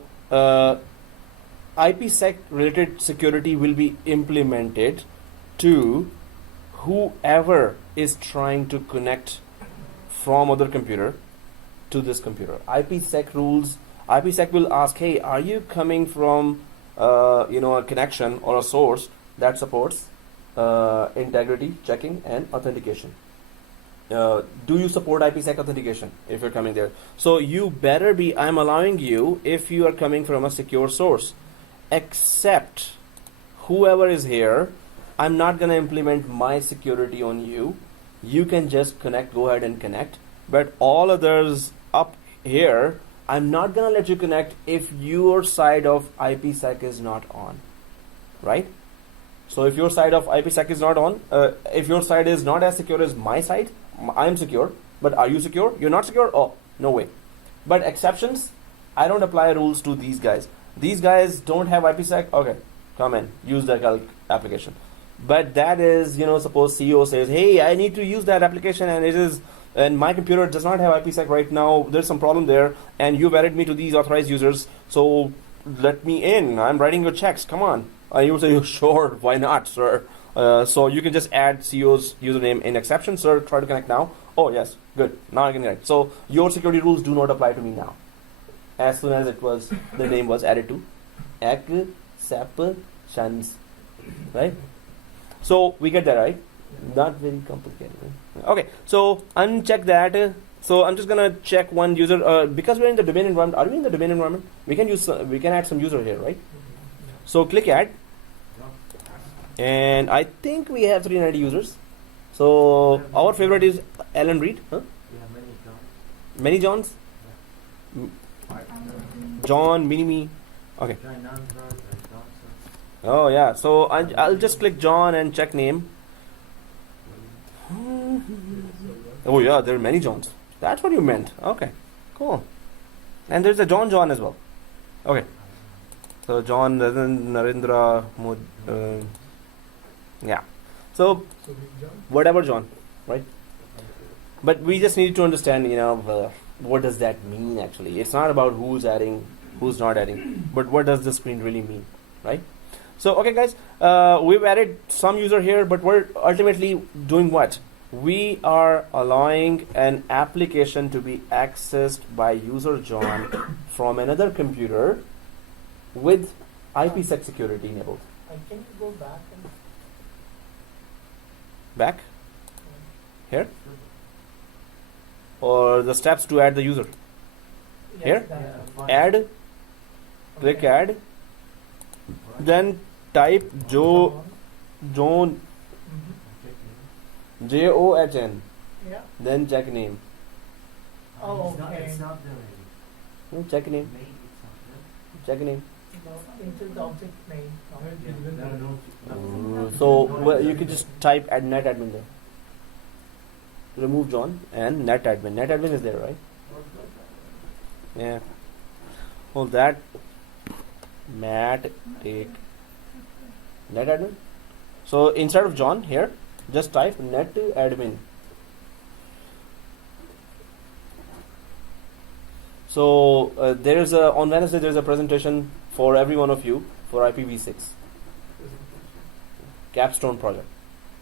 IPsec related security will be implemented to whoever is trying to connect from other computer to this computer. IPsec rules. IPsec will ask, hey, are you coming from a connection or a source that supports integrity checking and authentication? Do you support IPsec authentication if you're coming there? So you better be, I'm allowing you if you are coming from a secure source, except whoever is here, I'm not going to implement my security on you. You can just connect, go ahead and connect. But all others up here, I'm not going to let you connect if your side of IPsec is not on, right? So if your side of IPsec is not on, if your side is not as secure as my side, I'm secure, but are you secure? You're not secure? Oh, no way. But exceptions, I don't apply rules to these guys. These guys don't have IPsec. Okay, come in, use the calc application. But that is, suppose CEO says, hey, I need to use that application and my computer does not have IPsec right now. There's some problem there, and you've added me to these authorized users, so let me in. I'm writing your checks. Come on. You would say, sure, why not, sir? So you can just add CEO's username in exception, sir. Try to connect now. Oh, yes, good. Now I can connect. So your security rules do not apply to me now. As soon as the name was added to exceptions, right? So we get that, right? Not very complicated. Right? Okay, so uncheck that. So I'm just gonna check one user because we're in the domain environment. Are we in the domain environment? We can add some user here, right? So click add, and I think we have 390 users. So our favorite is Alan Reed. Huh? Yeah, many Johns. Many Johns? John, Mini-Me. Okay. John Nandra, John Johnson. Oh yeah. So I'll just click John and check name. Oh yeah, there are many Johns. That's what you meant. Okay, cool. And there's a John as well. Okay. So John, Narendra, yeah. So Big John. whatever John, right? But we just need to understand, what does that mean actually? It's not about who's adding, who's not adding, but what does the screen really mean, right? So okay guys, we've added some user here, but we're ultimately doing what? We are allowing an application to be accessed by user John from another computer with IPsec security enabled. Can you go back and Back? Here? Or the steps to add the user? yes, Here? that- Add, click okay. add, then type John, Mhm. John, Yeah. then check name. Oh, It's not, okay. it's not there already. Check name. Maybe it's not there. Check name. No, into the object name. So well, you can just type add net admin there. Remove John and net admin. Net admin is there, right? Yeah. Oh, that Matt take net admin. So instead of John here, just type net admin. So there is a on Wednesday there is a presentation for every one of you for IPv6 capstone project.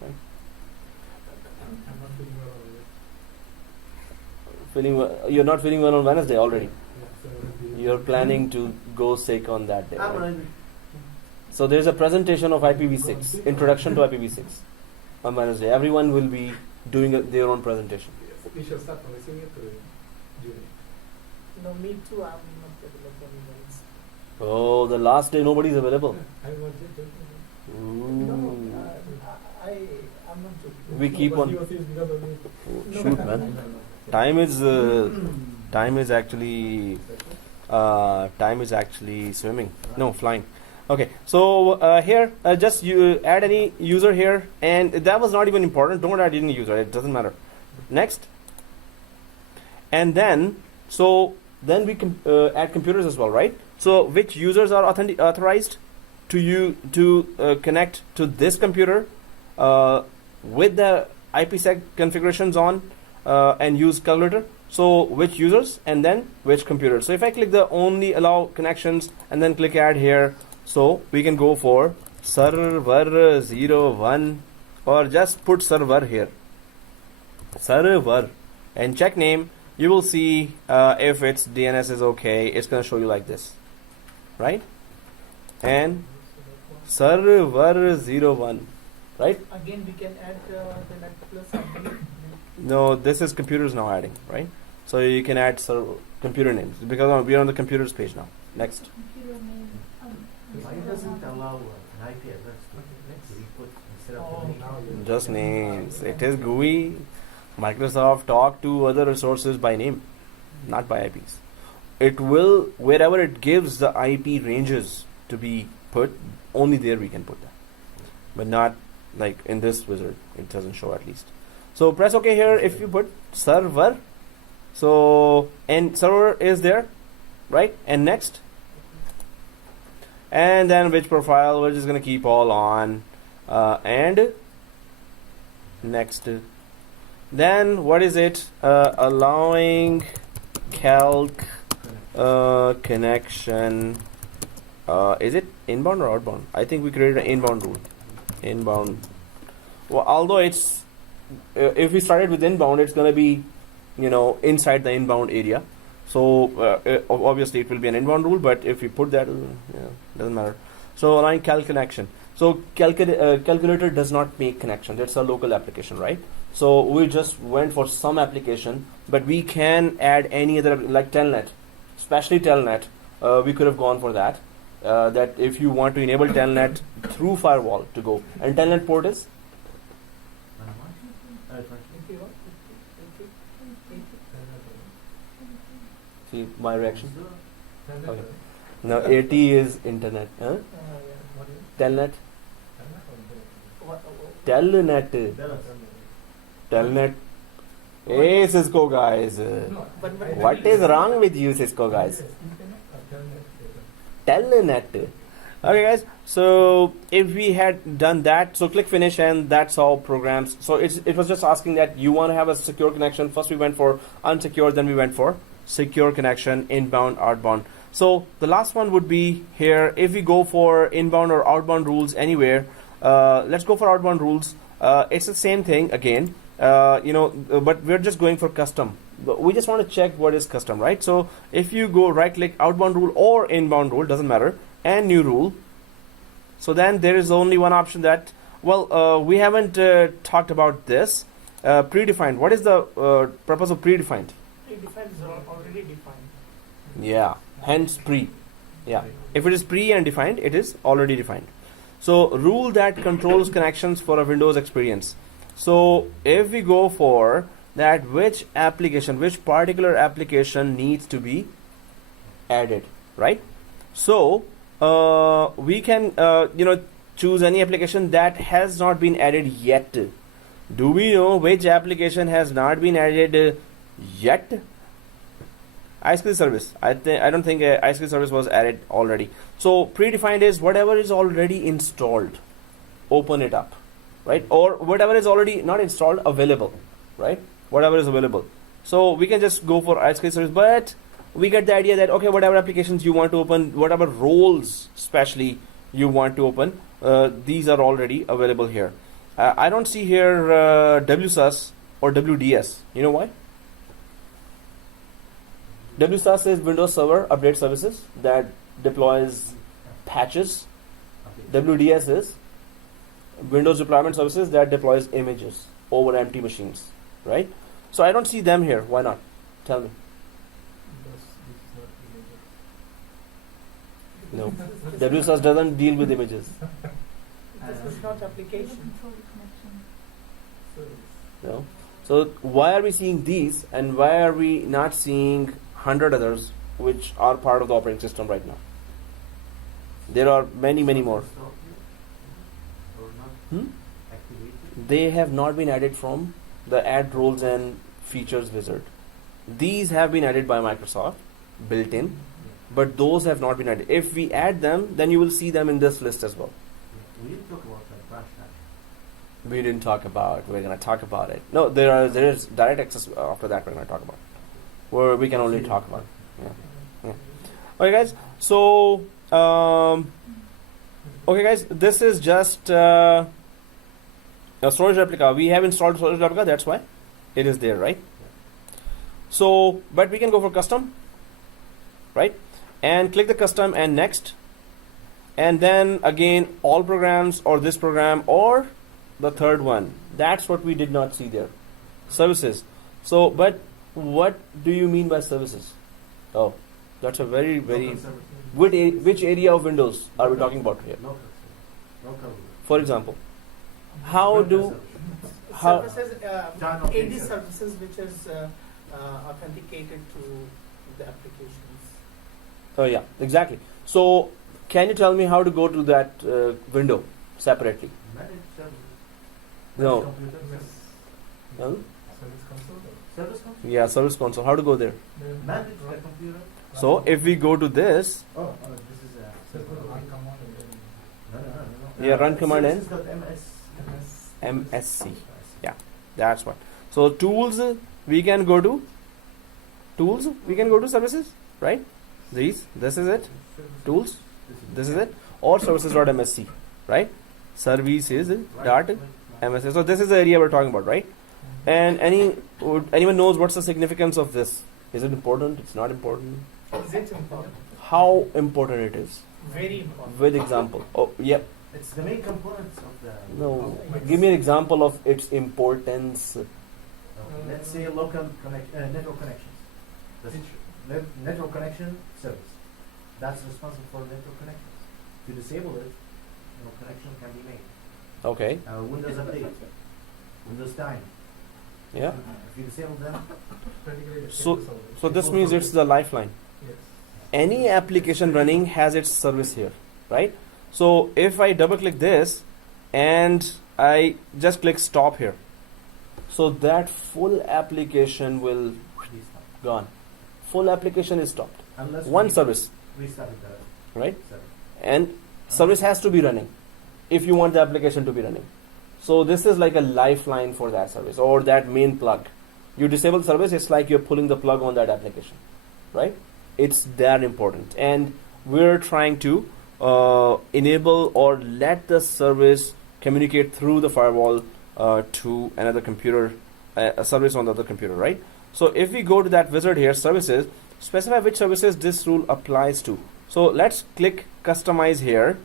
I'm not feeling well already. Feeling you're not feeling well on Wednesday already. Yeah, so it'll be- You're planning to go sick on that day. I'm Right? already. So there's a presentation of IPv6, introduction to IPv6 on Wednesday. Everyone will be doing their own presentation. Yes, we shall start releasing it to June. No, me too. I'm not available on Wednesday. Oh, the last day nobody's available. I was just joking. No, Ooh. I'm not joking. We keep But on. he was because of me. Oh, shoot, man. Time is actually swimming. No, flying. Okay, so here just you add any user here, and that was not even important. Don't add any user. It doesn't matter. Next, and then we can add computers as well, right? So which users are authorized to connect to this computer with the IPsec configurations on and use calculator. So which users and then which computer. So if I click the only allow connections and then click add here, so we can go for server 01 or just put server here, server, and check name. You will see if its DNS is okay. It's going to show you like this, right? And server 01, right? Again, we can add the Netplus admin. No, this is computers now adding, right? So you can add computer names because we're on the computers page now. Next. Computer name. Why doesn't allow an IP address to be put instead of Oh, domain? Now you- Just names. It is GUI. Microsoft talk to other resources by name, not by IPs. It will, wherever it gives the IP ranges to be put, only there we can put that. But not like in this wizard. It doesn't show at least. So press OK here if you put server. So, and server is there, right? And next. And then which profile, we're just going to keep all on. And next. Then what is it? Allowing calc connection. Is it inbound or outbound? I think we created an inbound rule. Inbound. Well, although it's if we started with inbound, it's going to be, inside the inbound area. So obviously it will be an inbound rule. But if we put that, doesn't matter. So allowing calc connection. So calculator does not make connection. That's a local application, right? So we just went for some application, but we can add any other like telnet, especially telnet. We could have gone for that. That if you want to enable telnet through firewall to go, and telnet port is If you want, see my reaction. Telnet, Okay. Now 80 is internet, huh? yeah. what is- Telnet, What, telnet, telnet. Hey Cisco guys, No, but what is wrong with you Cisco guys? Telnet. Okay guys, so if we had done that, so click finish and that's how programs. So it was just asking that you want to have a secure connection. First we went for unsecure, then we went for secure connection, inbound, outbound. So the last one would be here. If we go for inbound or outbound rules anywhere, let's go for outbound rules. It's the same thing again, but we're just going for custom. We just want to check what is custom, right? So if you go right click outbound rule or inbound rule, doesn't matter, and new rule. So then there is only one option that, we haven't talked about this. Predefined. What is the purpose of predefined? predefined is already defined. Yeah, hence pre. Yeah, if it is pre and defined, it is already defined. So rule that controls connections for a Windows experience. So if we go for that, which particular application needs to be added, right? So we can choose any application that has not been added yet. Do we know which application has not been added yet? iSQL service. I don't think iSQL service was added already. So predefined is whatever is already installed. Open it up, right? Or whatever is already not installed, available, right? Whatever is available. So we can just go for iSQL service, but we get the idea that okay, whatever applications you want to open, whatever roles especially you want to open, these are already available here. I don't see here WSUS or WDS. You know why? WSUS is Windows Server Update Services that deploys patches. WDS is Windows Deployment Services that deploys images over empty machines, right? So I don't see them here. Why not? Tell me. No. WSUS doesn't deal with images. This is not application. Control connection. No. So why are we seeing these and why are we not seeing 100 others which are part of the operating system right now? There are many more. They have not been added from the add roles and features wizard. These have been added by Microsoft built in, but those have not been added. If we add them, then you will see them in this list as well. We didn't talk about that branch time. We didn't talk about. We're going to talk about it. No, there is DirectAccess after that. We're going to talk about, where we can only talk about. Yeah. Okay, guys. So, okay, guys. This is just a storage replica. We have installed storage replica. That's why it is there, right? So, but we can go for custom, right? And click the custom and next. And then again, all programs or this program or the third one. That's what we did not see there. Services. So, but what do you mean by services? Oh, that's a very which area of Windows are we talking about here? Local. For example, how Services, AD services which is authenticated to the applications. Oh yeah, exactly. So can you tell me how to go to that window separately? No. No? Service console? Yeah, service console. How to go there? Manage the computer? So if we go to this, Oh, this is a... No. Yeah, run command in. MS. MSC. Yeah, that's what. So tools, we can go to services, right? This is it. Tools, this is it. Or services.msc, right? Services.msc. So this is the area we're talking about, right? And anyone knows what's the significance of this? Is it important? It's not important? Is it important? How important it is? Very important. With example. Oh, yep. It's the main components of the... No. Give me an example of its importance. Okay. Let's say local network connections. Network connection service. That's responsible for network connections. If you disable it, no connection can be made. Okay. Windows update. Windows time. Yeah. If you disable them, So this means it's the lifeline. Yes. Any application running has its service here, right? So if I double click this and I just click stop here, so that full application will gone. Full application is stopped. unless One service, we started the right? service. And service has to be running if you want the application to be running. So this is like a lifeline for that service or that main plug. You disable service, it's like you're pulling the plug on that application, right? It's that important. And we're trying to enable or let the service communicate through the firewall to another computer, a service on the other computer, right? So if we go to that wizard here, services, specify which services this rule applies to. So let's click customize here.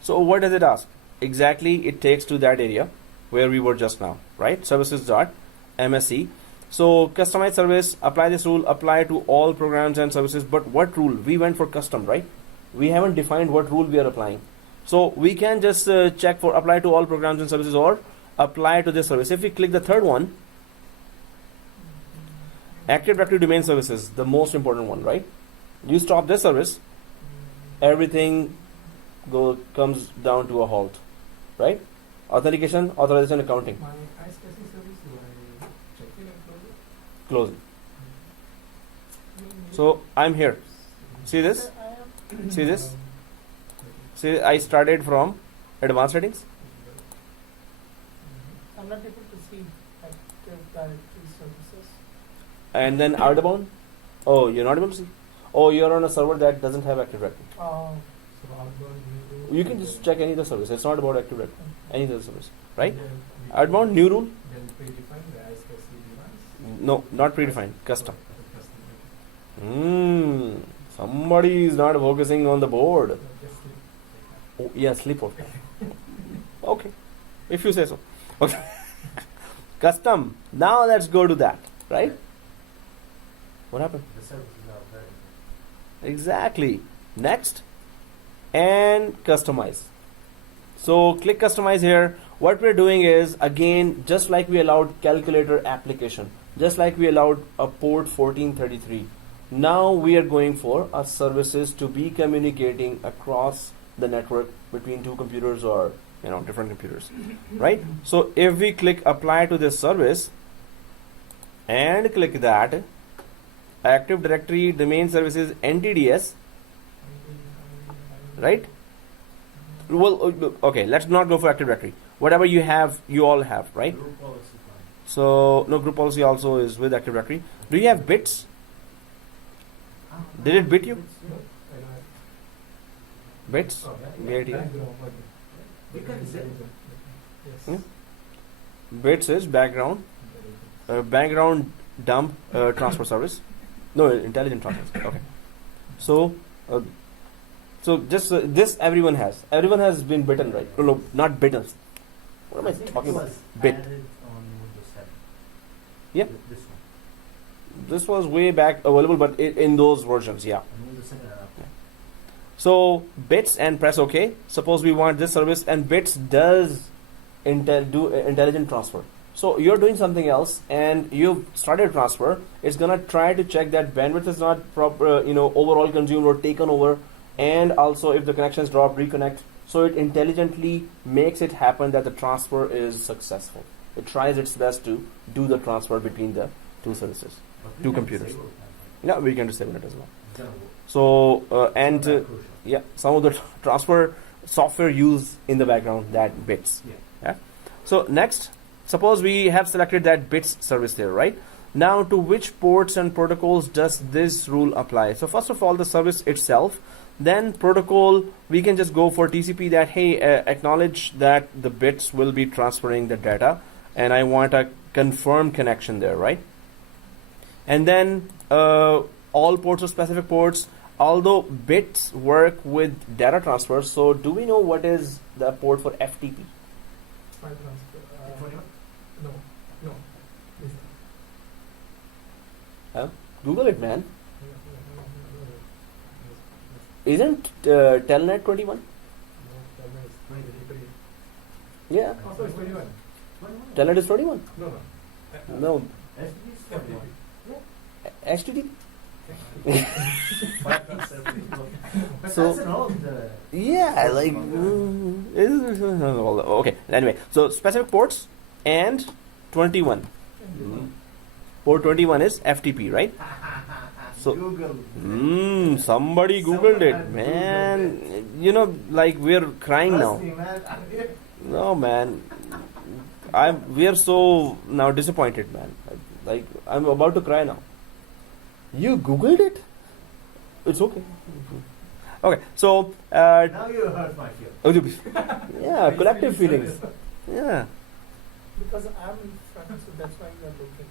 So what does it ask? Exactly, it takes to that area where we were just now, right? Services.msc. So customize service, apply this rule, apply to all programs and services. But what rule? We went for custom, right? We haven't defined what rule we are applying. So we can just check for apply to all programs and services or apply to this service. If we click the third one, Active Directory Domain Services, the most important one, right? You stop this service, everything comes down to a halt, right? Authentication, authorization, accounting, My iSCSI service, do I check in and close it? close it. So I'm here. See this? See this? See, I started from advanced settings. I'm not able to see Active Directory services. And then outbound. Oh, you're not able to see. Oh, you're on a server that doesn't have Active Directory. Oh, So outbound, new rule, You can just check any of the service. It's not about Active Directory. Any of the service, right? Then we- Outbound, new rule. Then predefine the iSCSI device. No, not predefined. Custom. Custom. Somebody is not focusing on the board. Just Oh, yeah, sleep over. Okay, if you say so. Okay. Custom. Now let's go to that, right? What happened? The service is now very. Exactly. Next. And customize. So click customize here. What we're doing is, again, just like we allowed calculator application, just like we allowed a port 1433, now we are going for our services to be communicating across the network between two computers or different computers, right? So if we click apply to this service and click that, Active Directory domain services NTDS, right? Well, okay, let's not go for Active Directory. Whatever you have, you all have, right? Group policy fine. So no, group policy also is with Active Directory. Do you have bits? Did it bit you? No, I don't have. Bits? Oh, BIT. background, but- You can zip. Yes. Hmm? Bits is background, background dump transfer service. No, intelligent transfer. Okay. So, just this everyone has. Everyone has been bitten, right? No, not bitten. What am I think talking it about? was Bit. added on Windows 7. Yeah. This one. This was way back available, but in those versions, yeah. On Windows 7 and up. So bits and press OK. Suppose we want this service, and bits does do intelligent transfer. So you're doing something else, and you've started transfer. It's gonna try to check that bandwidth is not proper, overall consumed or taken over, and also if the connections drop, reconnect. So it intelligently makes it happen that the transfer is successful. It tries its best to do the transfer between the two services. But we Two can computers. disable it, Yeah, we can disable it as well. it's gonna work. So It's not crucial. yeah, some of the transfer software used in the background, that bits. Yeah. So next, suppose we have selected that bits service there, right? Now to which ports and protocols does this rule apply? So first of all, the service itself. Then protocol, we can just go for TCP that, hey, acknowledge that the bits will be transferring the data, and I want a confirmed connection there, right? And then all ports or specific ports, although bits work with data transfer, so do we know what is the port for FTP? File transfer. 21? No. Is- Google it, man. Yes. Isn't Telnet 21? No, Telnet is 23. Yeah, Also, it's 21. 21? Telnet is 21. No. No, STP is 21. HTTP. But So- that's an old. Yeah, like okay. Anyway, so specific ports and 21. Port 21 is FTP, right? So- Google. Somebody googled it, man. Like we're crying now. Trust me, man. No, man. We are so now disappointed, man. Like I'm about to cry now. You googled it? It's okay. Okay, so Now you hurt my feelings. yeah, collective feelings. Yeah. because I'm in front, so that's why you are looking.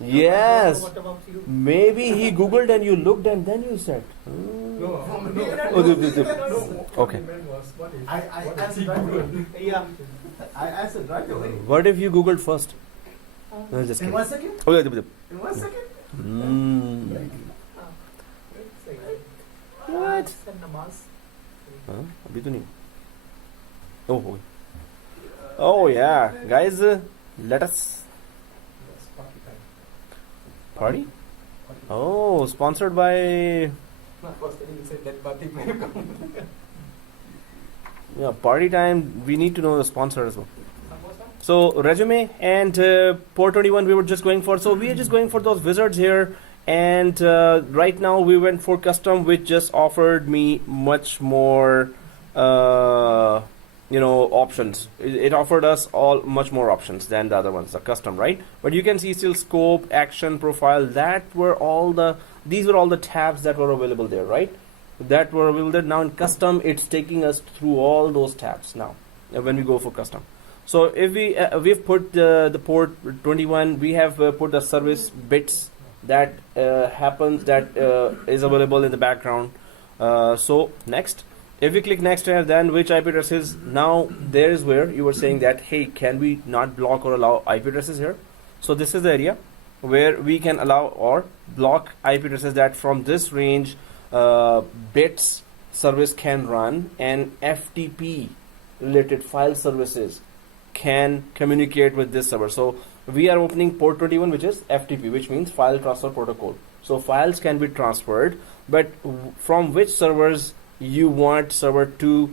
Yes. What about you? Maybe he googled and you looked and then you said. No. Oh, okay. What if? I what if answered he right away. Googled? Yeah. I answered right away. What if you googled first? No, just In kidding. 1 second? Oh, yeah, In 1 second? What? Send namaz. हाँ, अभी तो नहीं. Oh, okay. Oh yeah, guys, let us Yes, party time. party. Oh, sponsored by No, first you said that party may come. Yeah, party time. We need to know the sponsor as well. Suppose that? So resume and port 21 we were just going for. So we are just going for those wizards here. And right now we went for custom, which just offered me much more, options. It offered us all much more options than the other ones, the custom, right? But you can see still scope, action, profile. These were all the tabs that were available there, right? That were available there. Now in custom, it's taking us through all those tabs now when we go for custom. So if we've put the port 21, we have put the service bits that is available in the background. So next, if we click next here, then which IP addresses? Now there is where you were saying that, hey, can we not block or allow IP addresses here? So this is the area where we can allow or block IP addresses that from this range bits service can run, and FTP related file services can communicate with this server. So we are opening port 21, which is FTP, which means file transfer protocol. So files can be transferred, but from which servers you want server to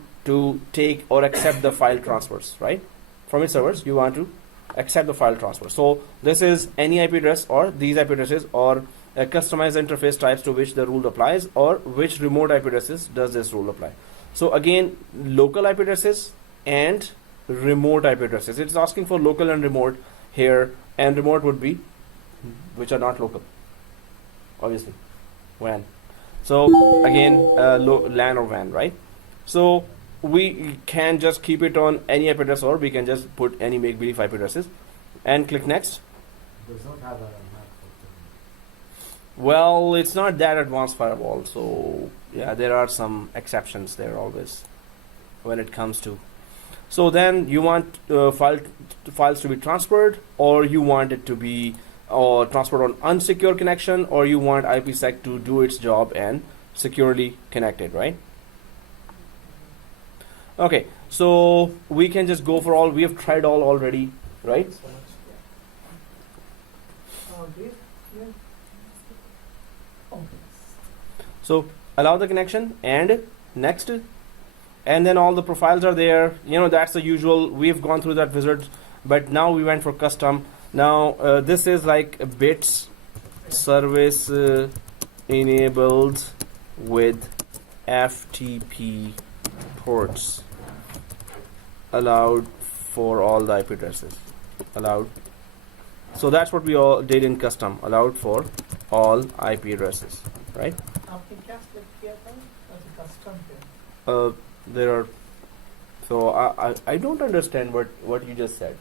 take or accept the file transfers, right? From which servers you want to accept the file transfer. So this is any IP address or these IP addresses or customized interface types to which the rule applies, or which remote IP addresses does this rule apply. So again, local IP addresses and remote IP addresses. It's asking for local and remote here, and remote would be which are not local, obviously WAN. So again, LAN or WAN, right? So we can just keep it on any IP address, or we can just put any make-believe IP addresses and click next. Does not have a map. Well, it's not that advanced firewall, so yeah, there are some exceptions there always when it comes to. So then you want files to be transferred, or you want it to be transferred on unsecure connection, or you want IPsec to do its job and securely connect it, right? Okay, so we can just go for all. We have tried all already, right? So much, yeah. Yeah. Oh, So allow the connection and next, and then all the profiles are there. That's the usual. We've gone through that wizard, but now we went for custom. Now this is like bits service enabled with FTP ports allowed for all the IP addresses. Allowed. So that's what we all did in custom. Allowed for all IP addresses, right? आपने क्या select किया था? अच्छा, custom पे. There are. So I don't understand what you just said.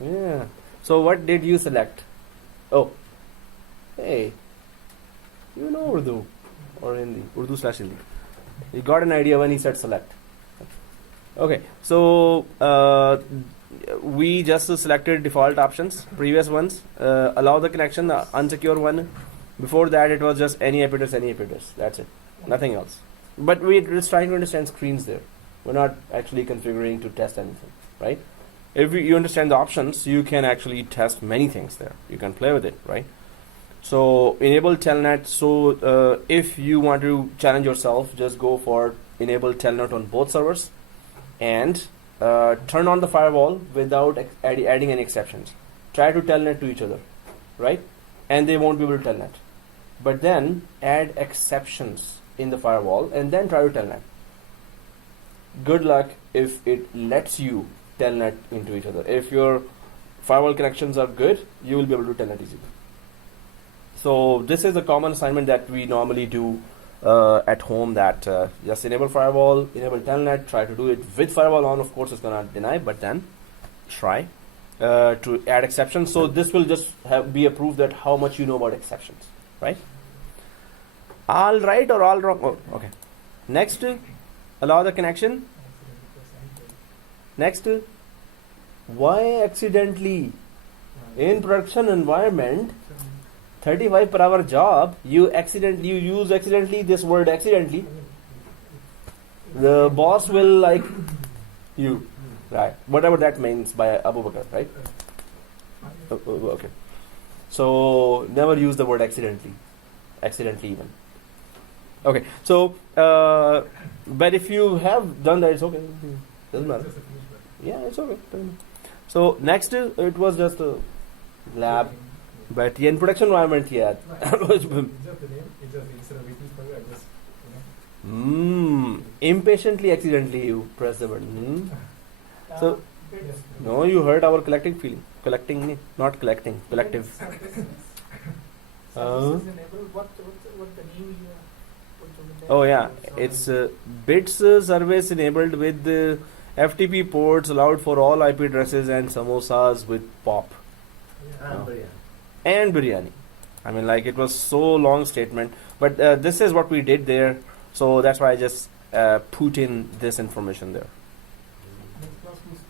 Yeah. So what did you select? Oh, hey, you know Urdu or Hindi, Urdu/Hindi. You got an idea when he said select. Okay, so we just selected default options, previous ones. Allow the connection, the unsecure one. Before that, it was just any IP address. That's it, nothing else. But we're just trying to understand screens there. We're not actually configuring to test anything, right? If you understand the options, you can actually test many things there. You can play with it, right? So enable telnet. So if you want to challenge yourself, just go for enable telnet on both servers, and turn on the firewall without adding any exceptions. Try to telnet to each other, right? And they won't be able to telnet. But then add exceptions in the firewall and then try to telnet. Good luck if it lets you telnet into each other. If your firewall connections are good, you will be able to telnet easily. So this is a common assignment that we normally do at home, that just enable firewall, enable telnet, try to do it with firewall on. Of course, it's going to deny, but then try to add exceptions. So this will just be a proof that how much you know about exceptions, right? All right or all wrong? Oh, okay. Next, allow the connection. Next, why accidentally in production environment 35 per hour job you use accidentally this word accidentally, the boss will like you, right? Whatever that means by Abu Bakr, right? Okay. So never use the word accidentally even. Okay, so but if you have done that, it's okay. Doesn't matter. Just a finish button. Yeah, it's okay. Doesn't matter. So next is, it was just a lab, but in production environment, yeah. It's just the name. It's just instead of witness button, I just Impatiently, accidentally, you press the button. So Bits. no, you hurt our collective feeling. Collecting, not collecting. Collective. Services. Uh, Services enable. What the name you put over there? Oh yeah, it's bits service enabled with FTP ports allowed for all IP addresses and samosas with POP And No. biryani. and biryani. I mean, like, it was so long statement, but this is what we did there, so that's why I just put in this information there. Netplus who's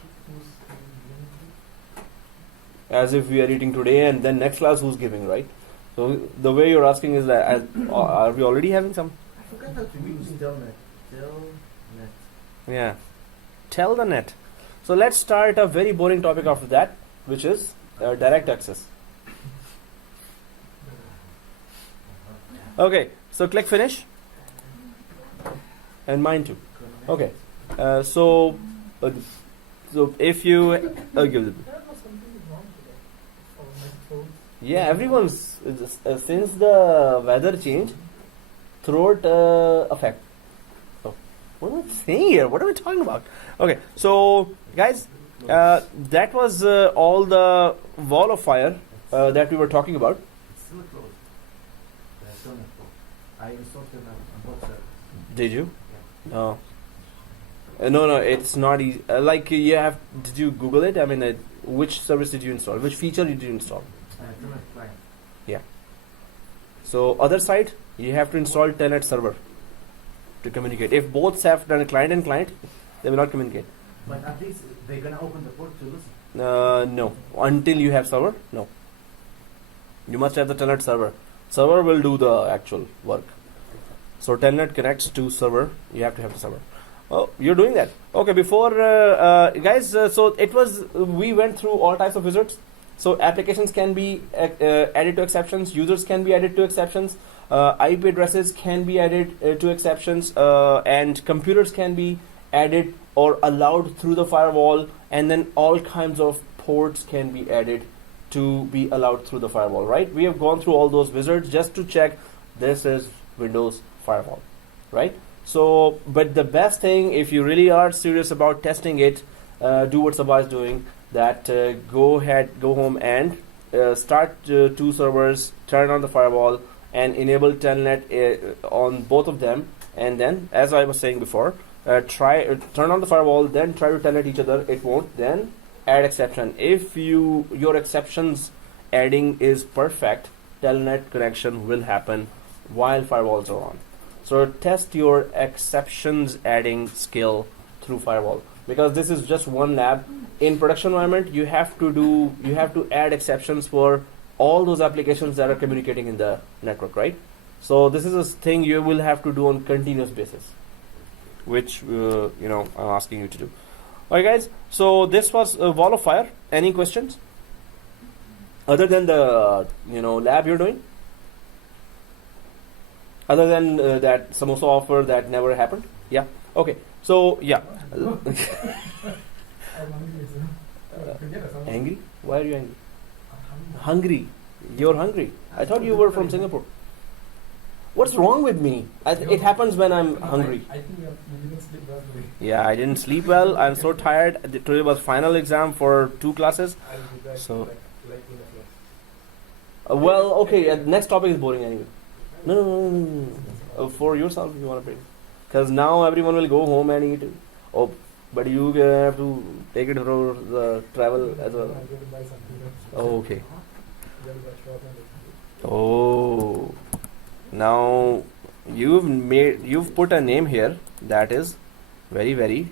As if we are eating today, and then next class who's giving, right? So the way you're asking is that, are we already having some? I forgot how to use telnet. Telnet. Yeah. Tell the net. So let's start a very boring topic after that, which is direct access. Okay, so click finish. And mine too. Okay. So if you give it. There was something wrong today. For my throat. Yeah, everyone's since the weather change, throat effect. So what am I saying here? What are we talking about? Okay, so guys, that was all the wall of fire that we were talking about. It's still closed. The telnet port. I installed telnet on both servers. Did you? Yeah. No. No, it's not easy. Like, you have. Did you Google it? I mean, which service did you install? Which feature did you install? Telnet client. So other side, you have to install telnet server to communicate. If both have done client and client, they will not communicate. But at least they're gonna open the port to listen. No. Until you have server, no. You must have the telnet server. Server will do the actual work. So telnet connects to server. You have to have the server. Oh, you're doing that. Okay, before guys, so it was we went through all types of wizards. So applications can be added to exceptions. Users can be added to exceptions. IP addresses can be added to exceptions, and computers can be added or allowed through the firewall, and then all kinds of ports can be added to be allowed through the firewall, right? We have gone through all those wizards just to check this is Windows firewall, right? So, but the best thing, if you really are serious about testing it, do what Sabah is doing, that go home and start 2 servers, turn on the firewall, and enable telnet on both of them, and then, as I was saying before, turn on the firewall, then try to telnet each other. It won't. Then add exception. If your exceptions adding is perfect, telnet connection will happen while firewalls are on. So test your exceptions adding skill through firewall, because this is just one lab. In production environment, you have to add exceptions for all those applications that are communicating in the network, right? So this is a thing you will have to do on continuous basis, which I'm asking you to do. Alright guys, so this was a wall of fire. Any questions other than the lab you're doing? Other than that samosa offer that never happened? Yeah. Okay. So yeah. I'm hungry, sir. Forget it, someone- Angry? Why are you angry? I'm Hungry. You're hungry. I thought you were from Singapore. What's wrong with me? It happens when I'm hungry. I think you didn't sleep well today. Yeah, I didn't sleep well. I'm so tired. Today was final exam for 2 classes. I'll be back So- like in a flash. Well, okay. Next topic is boring anyway. No. For yourself, if you want to bring. Because now everyone will go home and eat. Oh, but you have to take it for the travel as well. I'm going to buy something. Oh, okay. You'll buy short and Oh, now you've put a name here that is very, very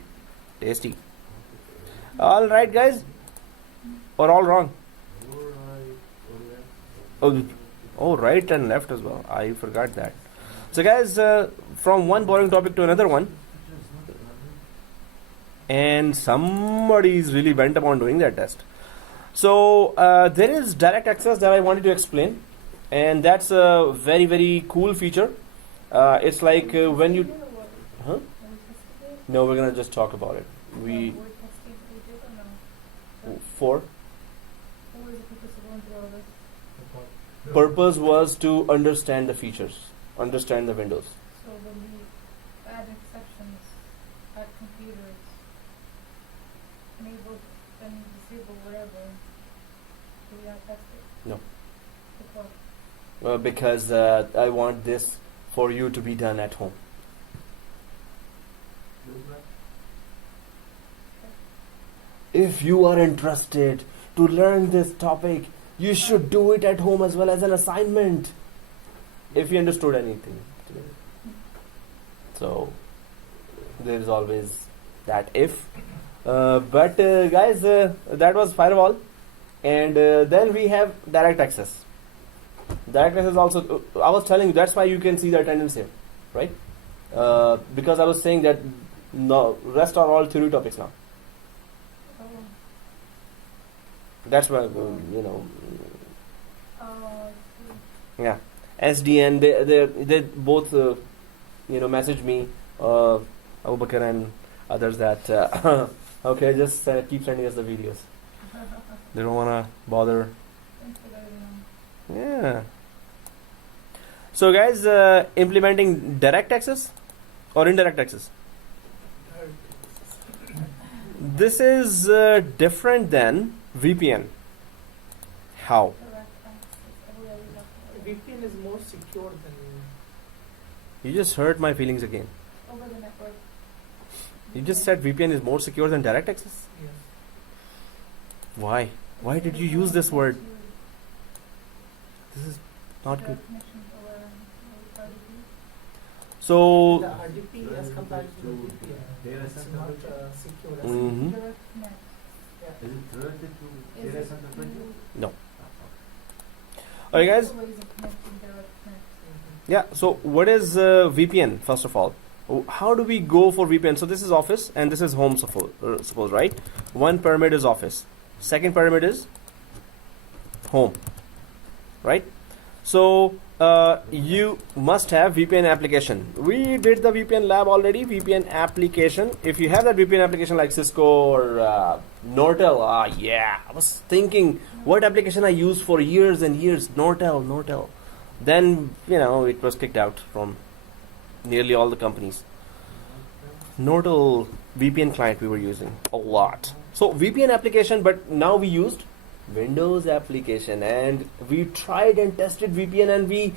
tasty. All right, guys, or all wrong? Oh, right and left as well. I forgot that. So, guys, from one boring topic to another one, and somebody is really bent upon doing that test. So there is direct access that I wanted to explain, and that's a very, very cool feature. It's like when you... Huh? No, we're gonna just talk about it. We... For? Purpose was to understand the features, understand the windows. So when we add exceptions at computers, enable and disable whatever, do we not test it? No. Because Because I want this for you to be done at home. If you are interested to learn this topic, you should do it at home as well as an assignment. If you understood anything. So there is always that if. But guys, that was Firewall, and then we have direct access. Direct access also. I was telling you that's why you can see the attendance here, right? Because I was saying that no, rest are all theory topics now. That's why yeah. SDN they both message me, Abu Bakr and others that okay, just keep sending us the videos. They don't wanna bother. Yeah. So guys, implementing direct access or indirect access. This is different than VPN. How? VPN is more secure than You just hurt my feelings again. over the network. You just said VPN is more secure than direct access. yes. Why? Why did you use this word? This is not good. So The RDP as compared to the VPN. Data It's center not bridge? secure as Mhm. Is it related to data center bridge? alright guys. Yeah, so what is VPN first of all? How do we go for VPN? So this is office and this is home, suppose, right? One pyramid is office. Second pyramid is home, right? So you must have VPN application. We did the VPN lab already. VPN application. If you have that VPN application like Cisco or Nortel, yeah. I was thinking what application I used for years and years. Nortel. Then it was kicked out from nearly all the companies. Nortel VPN client we were using a lot. So VPN application, but now we used Windows application, and we tried and tested VPN, and we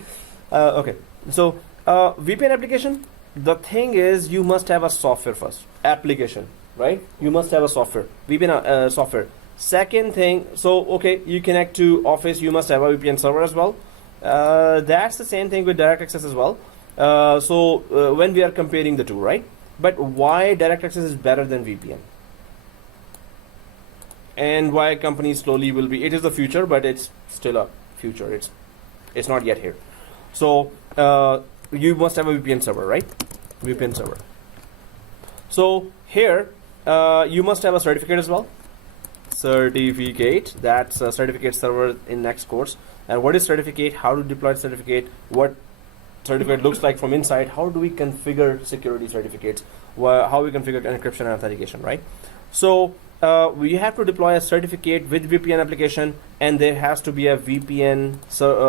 okay. So VPN application. The thing is, you must have a software first. Application, right? You must have a software. VPN software. Second thing, so okay, you connect to Office. You must have a VPN server as well. That's the same thing with direct access as well. So when we are comparing the two, right? But why direct access is better than VPN? And why companies slowly will be? It is the future, but it's still a future. It's not yet here. So you must have a VPN server, right? VPN server. So here you must have a certificate as well. Certificate. That's a certificate server in next course. And what is certificate? How to deploy certificate? What certificate looks like from inside? How do we configure security certificates? How we configure encryption and authentication, right? So we have to deploy a certificate with VPN application, and there has to be a VPN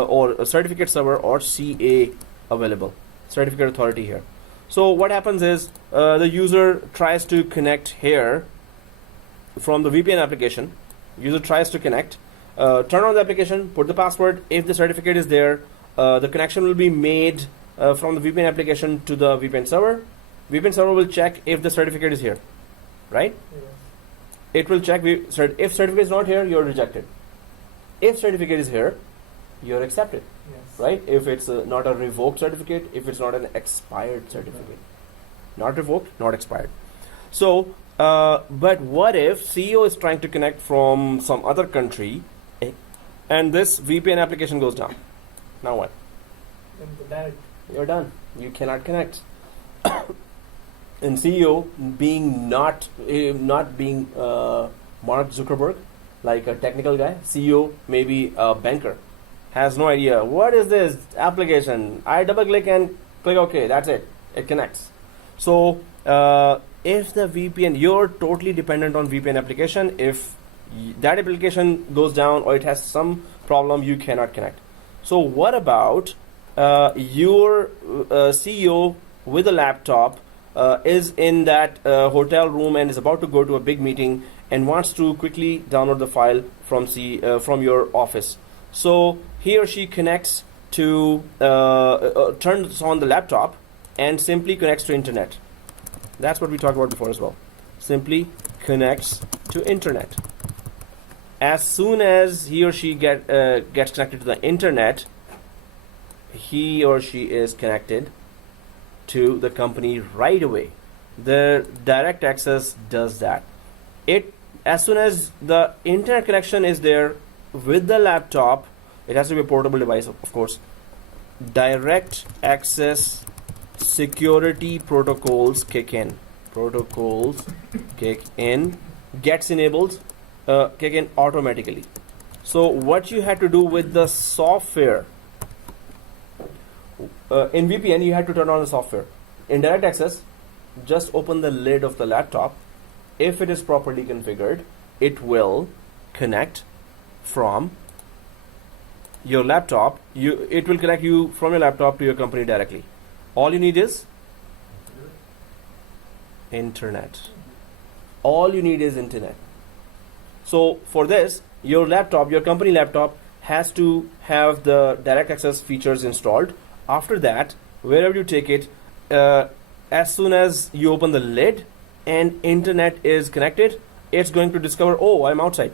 or a certificate server or CA available, certificate authority here. So what happens is the user tries to connect here from the VPN application. User tries to connect, turn on the application, put the password. If the certificate is there, the connection will be made from the VPN application to the VPN server. VPN server will check if the certificate is here, right? Yes. It will check if certificate is not here, you're rejected. If certificate is here, you're accepted, Yes. right? If it's not a revoked certificate, if it's not an expired certificate, not revoked, not expired. So, but what if CEO is trying to connect from some other country, and this VPN application goes down? Now what? Then the direct. You're done. You cannot connect. And CEO being not being Mark Zuckerberg, like a technical guy, CEO, maybe a banker, has no idea what is this application. I double click and click OK. That's it. It connects. So if the VPN, you're totally dependent on VPN application. If that application goes down or it has some problem, you cannot connect. So what about your CEO with a laptop is in that hotel room and is about to go to a big meeting and wants to quickly download the file from your office. So he or she connects to turns on the laptop and simply connects to internet. That's what we talked about before as well. Simply connects to internet. As soon as he or she gets connected to the internet, he or she is connected to the company right away. The DirectAccess does that. As soon as the internet connection is there with the laptop, it has to be a portable device, of course. DirectAccess security protocols kick in. Gets enabled, kick in automatically. So what you had to do with the software, in VPN you had to turn on the software. In DirectAccess, just open the lid of the laptop. If it is properly configured, it will connect from your laptop. It will connect you from your laptop to your company directly. All you need is internet. All you need is internet. So for this, your laptop, your company laptop, has to have the DirectAccess features installed. After that, wherever you take it, as soon as you open the lid and internet is connected, it's going to discover, oh, I'm outside.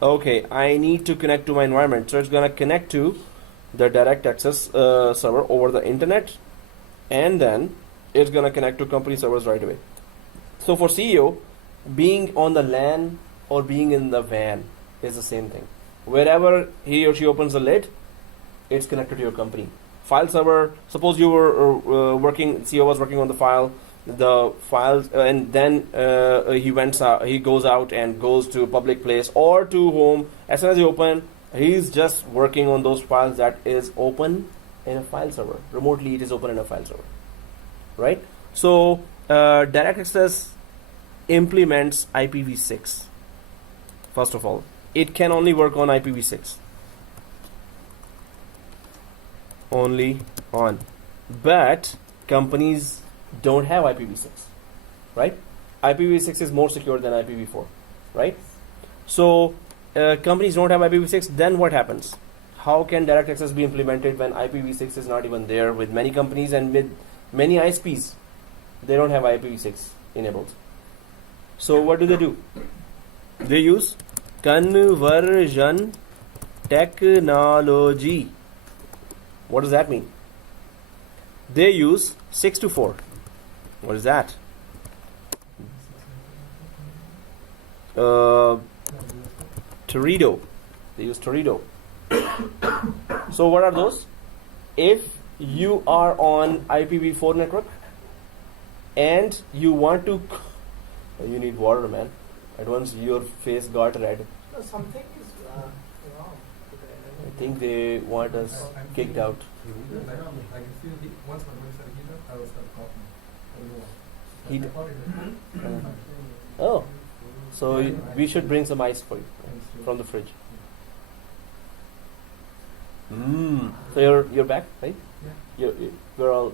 Okay, I need to connect to my environment. So it's going to connect to the DirectAccess server over the internet, and then it's going to connect to company servers right away. So for CEO, being on the LAN or being in the WAN is the same thing. Wherever he or she opens the lid, it's connected to your company. File server, suppose you were CEO was working on the files, and then he goes out and goes to a public place or to home. As soon as you open, he's just working on those files that is open in a file server. Remotely, it is open in a file server, right? So DirectAccess implements IPv6. First of all, it can only work on IPv6. Only on. But companies don't have IPv6, right? IPv6 is more secure than IPv4, right? So companies don't have IPv6, then what happens? How can DirectAccess be implemented when IPv6 is not even there with many companies and with many ISPs? They don't have IPv6 enabled. So what do? They use conversion technology. What does that mean? They use 624. What is that? Teredo. They use Teredo. So what are those? If you are on IPv4 network and you want to, you need water, man. At once your face got red. No, something is wrong. I think they want us kicked out. I can feel heat. Once my voice started heating, I will start coughing. I Heat. don't know why. Oh, so we should bring some ice for you from the fridge. So you're back, right? Yeah. You're all,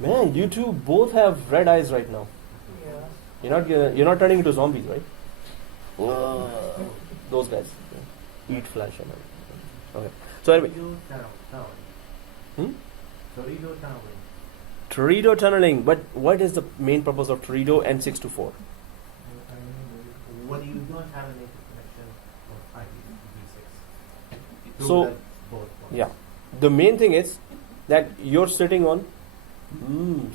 man. You two both have red eyes right now. Yeah. You're not turning into zombies, right? Whoa. Those guys eat flesh and everything. Okay. So anyway. Teredo tunneling. But what is the main purpose of Teredo and 624? When you don't have a native connection of IPv6. So, yeah. The main thing is that you're sitting on.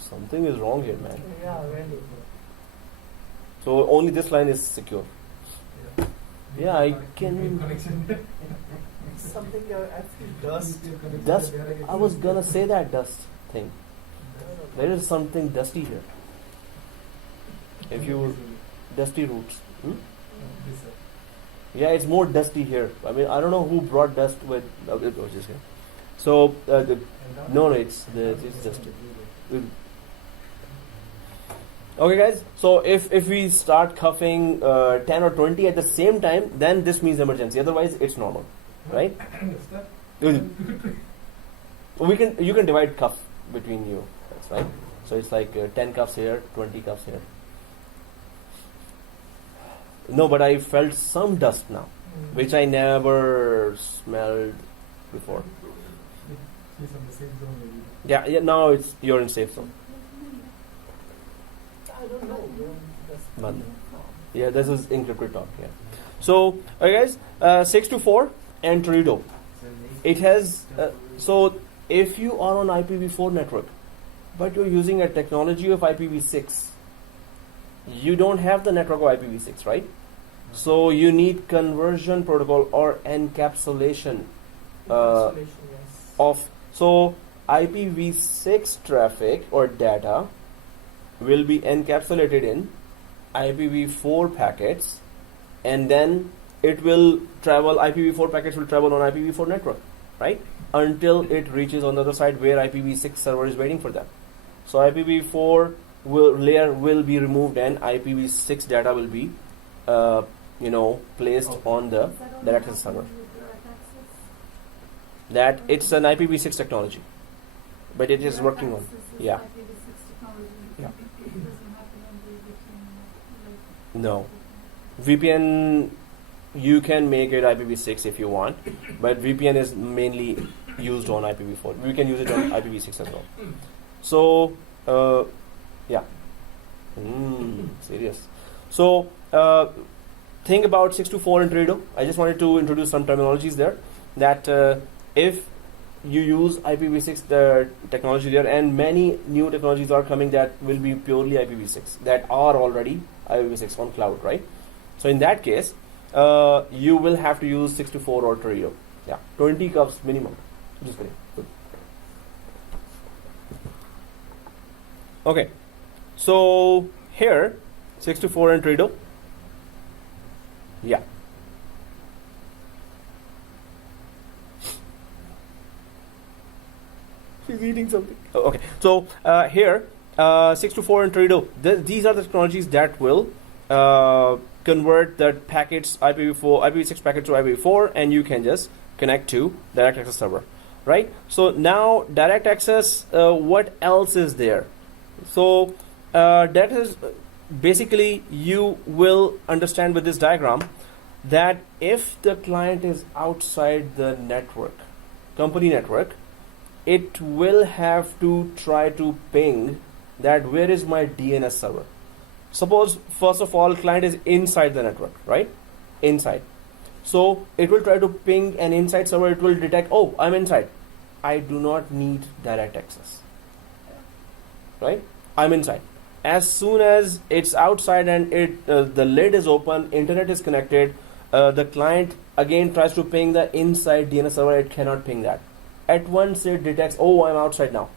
Something is wrong here, man. Yeah, really. So only this line is secure. Yeah, I can. Something I feel dust. Dust. I was gonna say that dust thing. There is something dusty here. If you dusty roots. Yeah, it's more dusty here. I mean, I don't know who brought dust with. Just here. So no, it's dusty. Okay, guys. So if we start coughing 10 or 20 at the same time, then this means emergency. Otherwise, it's normal, right? You can divide cough between you. That's right. So it's like 10 cuffs here, 20 cuffs here. No, but I felt some dust now, which I never smelled before. She's on the same zone maybe. Yeah. Now you're in safe zone. I don't know. Monday. Yeah, this is encrypted talk. Yeah. So, guys, 624 and Toledo. It has so if you are on IPv4 network, but you're using a technology of IPv6, you don't have the network of IPv6, right? So you need conversion protocol or encapsulation Yes. of. So IPv6 traffic or data will be encapsulated in IPv4 packets, and then it will travel. IPv4 packets will travel on IPv4 network, right? Until it reaches on the other side where IPv6 server is waiting for them. So IPv4 layer will be removed and IPv6 data will be, placed on the DirectAccess server. That it's an IPv6 technology, but it is working on. Yeah. Yeah. No. VPN, you can make it IPv6 if you want, but VPN is mainly used on IPv4. We can use it on IPv6 as well. So, yeah. Serious. So, think about 624 and Toledo. I just wanted to introduce some terminologies there. That if you use IPv6 technology there, and many new technologies are coming that will be purely IPv6, that are already IPv6 on cloud, right? So in that case, you will have to use 624 or Toledo. Yeah, 20 cups minimum. Just kidding. Good. Okay, so here 624 and Toledo. Yeah. She's eating something. Oh, okay, so here 624 and Toledo. These are the technologies that will convert the packets IPv6 packets to IPv4, and you can just connect to DirectAccess server, right? So now DirectAccess, what else is there? So DirectAccess, basically you will understand with this diagram that if the client is outside the network, company network, it will have to try to ping that where is my DNS server. Suppose first of all client is inside the network, right? Inside. So it will try to ping an inside server. It will detect, oh, I'm inside. I do not need direct access, right? I'm inside. As soon as it's outside and the lid is open, internet is connected, the client again tries to ping the inside DNS server. It cannot ping that. At once it detects, oh, I'm outside now.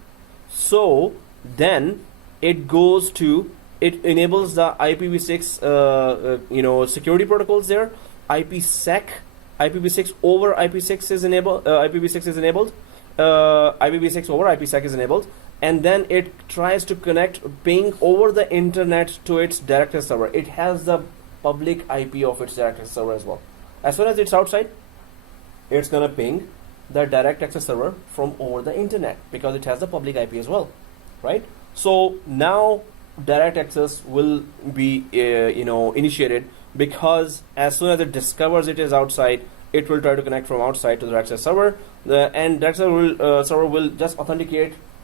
So then it goes to, it enables the IPv6 security protocols there. IPsec, IPv6 over IP6 is enabled. IPv6 is enabled. IPv6 over IPsec is enabled, and then it tries to connect, ping over the internet to its DirectAccess server. It has the public IP of its DirectAccess server as well. As soon as it's outside, it's gonna ping the DirectAccess server from over the internet because it has the public IP as well, right? So now DirectAccess will be initiated, because as soon as it discovers it is outside, it will try to connect from outside to the DirectAccess server. And DirectAccess server will just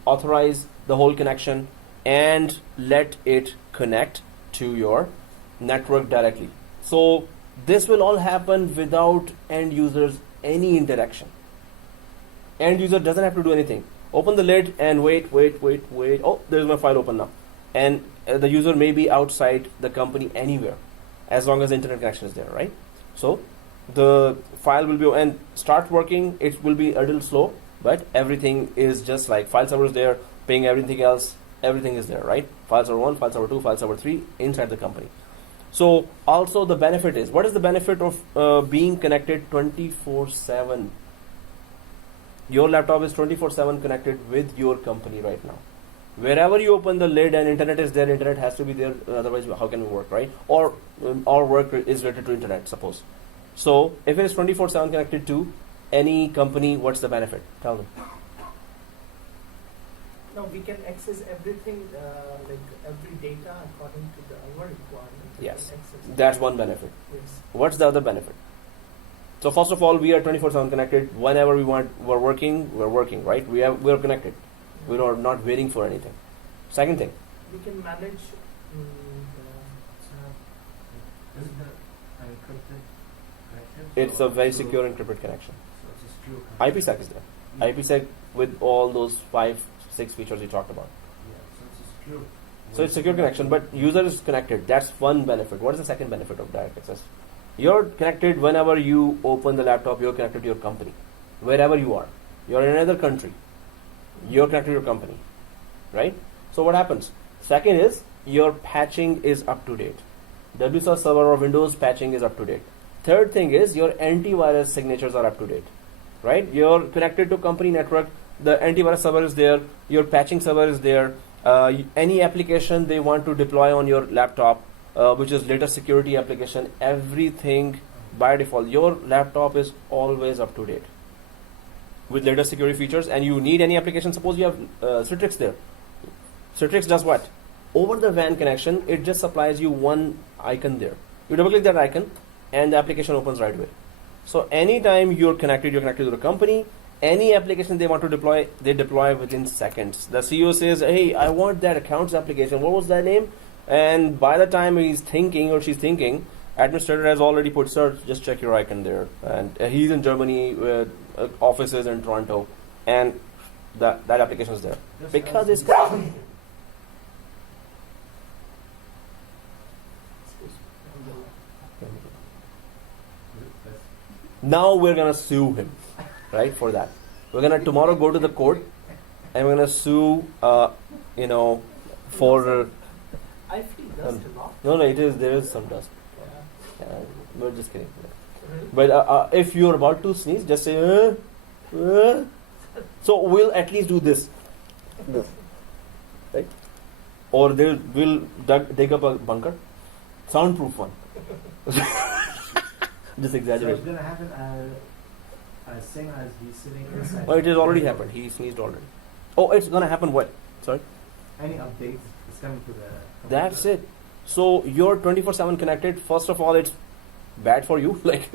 authorize the whole connection and let it connect to your network directly. So this will all happen without end users any interaction. End user doesn't have to do anything. Open the lid and wait. Oh, there's my file open now. And the user may be outside the company anywhere, as long as the internet connection is there, right? So the file will be and start working. It will be a little slow, but everything is just like file server is there, ping everything else, everything is there, right? File server 1, file server 2, file server 3 inside the company. So also the benefit is, what is the benefit of being connected 24/7? Your laptop is 24/7 connected with your company right now. Wherever you open the lid and internet is there, internet has to be there. Otherwise, how can we work, right? Or our work is related to internet, suppose. So if it is 24/7 connected to any company, what's the benefit? Tell them. Now we can access everything, like every data according to our requirement. We Yes. can access That's one benefit. Yes. What's the other benefit? So first of all, we are 24/7 connected. Whenever we want, we're working, right? We're connected. We are not waiting for anything. Second thing, We can manage. Isn't that an encrypted connection? it's So- a very so- secure encrypted connection. So it's a secure connection. IPsec is there. IPsec with all those 5-6 features you talked about. Yeah, so it's a secure. So it's secure connection, but user is connected. That's one benefit. What is the second benefit of direct access? You're connected whenever you open the laptop. You're connected to your company, wherever you are. You're in another country. You're connected to your company, right? So what happens? Second is your patching is up to date. WSUS server or Windows patching is up to date. Third thing is your antivirus signatures are up to date, right? You're connected to company network. The antivirus server is there. Your patching server is there. Any application they want to deploy on your laptop, which is latest security application, everything by default. Your laptop is always up to date with latest security features. And you need any application. Suppose you have Citrix there. Citrix does what? Over the WAN connection, it just supplies you one icon there. You double click that icon, and the application opens right away. So anytime you're connected to the company. Any application they want to deploy, they deploy within seconds. The CEO says, hey, I want that accounts application. What was that name? And by the time he's thinking or she's thinking, administrator has already put search, just check your icon there. And he's in Germany, offices in Toronto, and that application is there. Just Because as it's we- Now we're gonna sue him, right, for that. We're gonna tomorrow go to the court, and we're gonna sue, for. I feel dust a lot. No, there is some dust. Yeah. We're just kidding. Really? But if you're about to sneeze, just say, So we'll at least do this. Right? Or we'll dig up a bunker. Soundproof one. Just So exaggerate. it's gonna happen same as he's sitting inside. Oh, it has already happened. He sneezed already. Oh, it's gonna happen what? Sorry? Any updates is coming to the. That's it. So you're 24/7 connected. First of all, it's bad for you. Like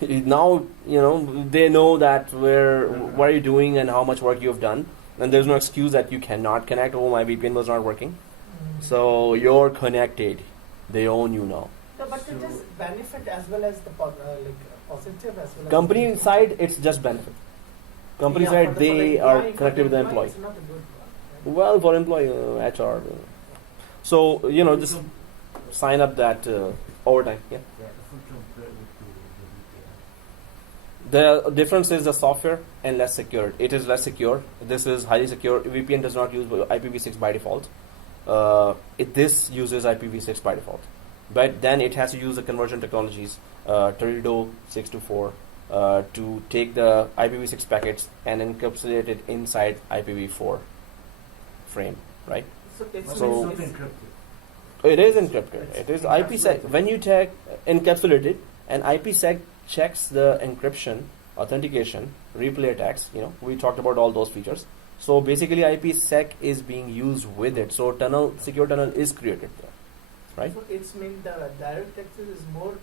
now, they know that what are you doing and how much work you've done, and there's no excuse that you cannot connect. Oh, my VPN was not working. So you're connected. They own you now. No, but it is benefit as well as the positive as well. Company as side, it's just benefit. Company Yeah, side, for the they employee, are for connected with the employee, employee. It's not a good one, right? Well, for employee, HR. So just sign up that overtime. Yeah. Yeah, the full compare with the The difference is the software and less secure. It is less secure. This is highly secure. VPN does not use IPv6 by default. This uses IPv6 by default. But then it has to use the conversion technologies, Teredo 624, to take the IPv6 packets and encapsulate it inside IPv4 frame, right? So it's So- It's not encrypted. It is encrypted. It is IPsec. When you tag encapsulated, and IPsec checks the encryption, authentication, replay attacks. We talked about all those features. So basically, IPsec is being used with it. So secure tunnel is created there, right? So it's mean the direct access is more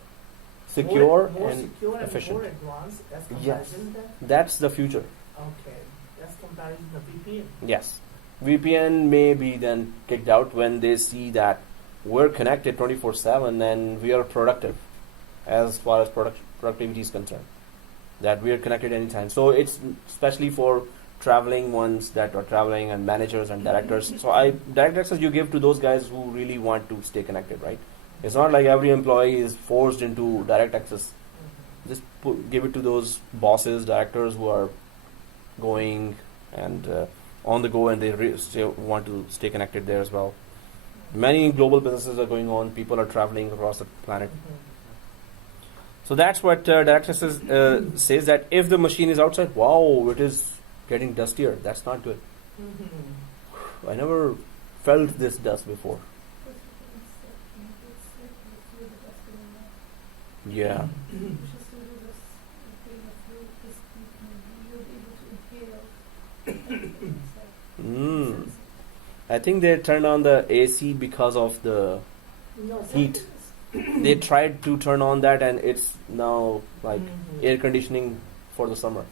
Secure more and secure and efficient. more advanced as Yes. comparison that. That's the future. Okay, that's comparison the VPN. Yes. VPN may be then kicked out when they see that we're connected 24/7 and we are productive as far as productivity is concerned. That we are connected anytime. So it's especially for traveling ones that are traveling and managers and directors. So direct access you give to those guys who really want to stay connected, right? It's not like every employee is forced into direct access. Just give it to those bosses, directors who are going and on the go, and they want to stay connected there as well. Many global businesses are going on. People are traveling across the planet. Mhm. So that's what DirectAccess says, that if the machine is outside, wow, it is getting dustier. That's not good. Mhm. I never felt this dust before. Yeah. Mm. I think they turned on the AC because of the No, heat. They tried to turn on that, and it's now like Mhm. air conditioning for the summer.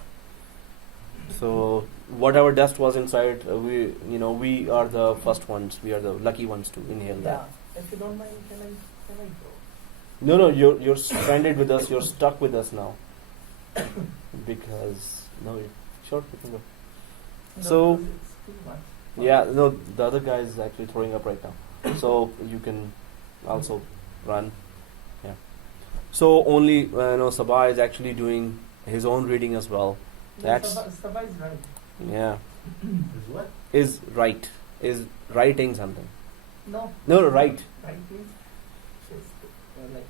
So whatever dust was inside, we are the first ones. We are the lucky ones to inhale Yeah. that. If you don't mind, can I go? No, you're stranded with us. You're stuck with us now. Because sure, you can go. No, So- because it's too much. Yeah, no, the other guy is actually throwing up right now. So you can also run. Yeah. So only Sabah is actually doing his own reading as well. No, That's- Sabah is right. Yeah, Is what? is right, is writing something. No. No, right. Right means she's like.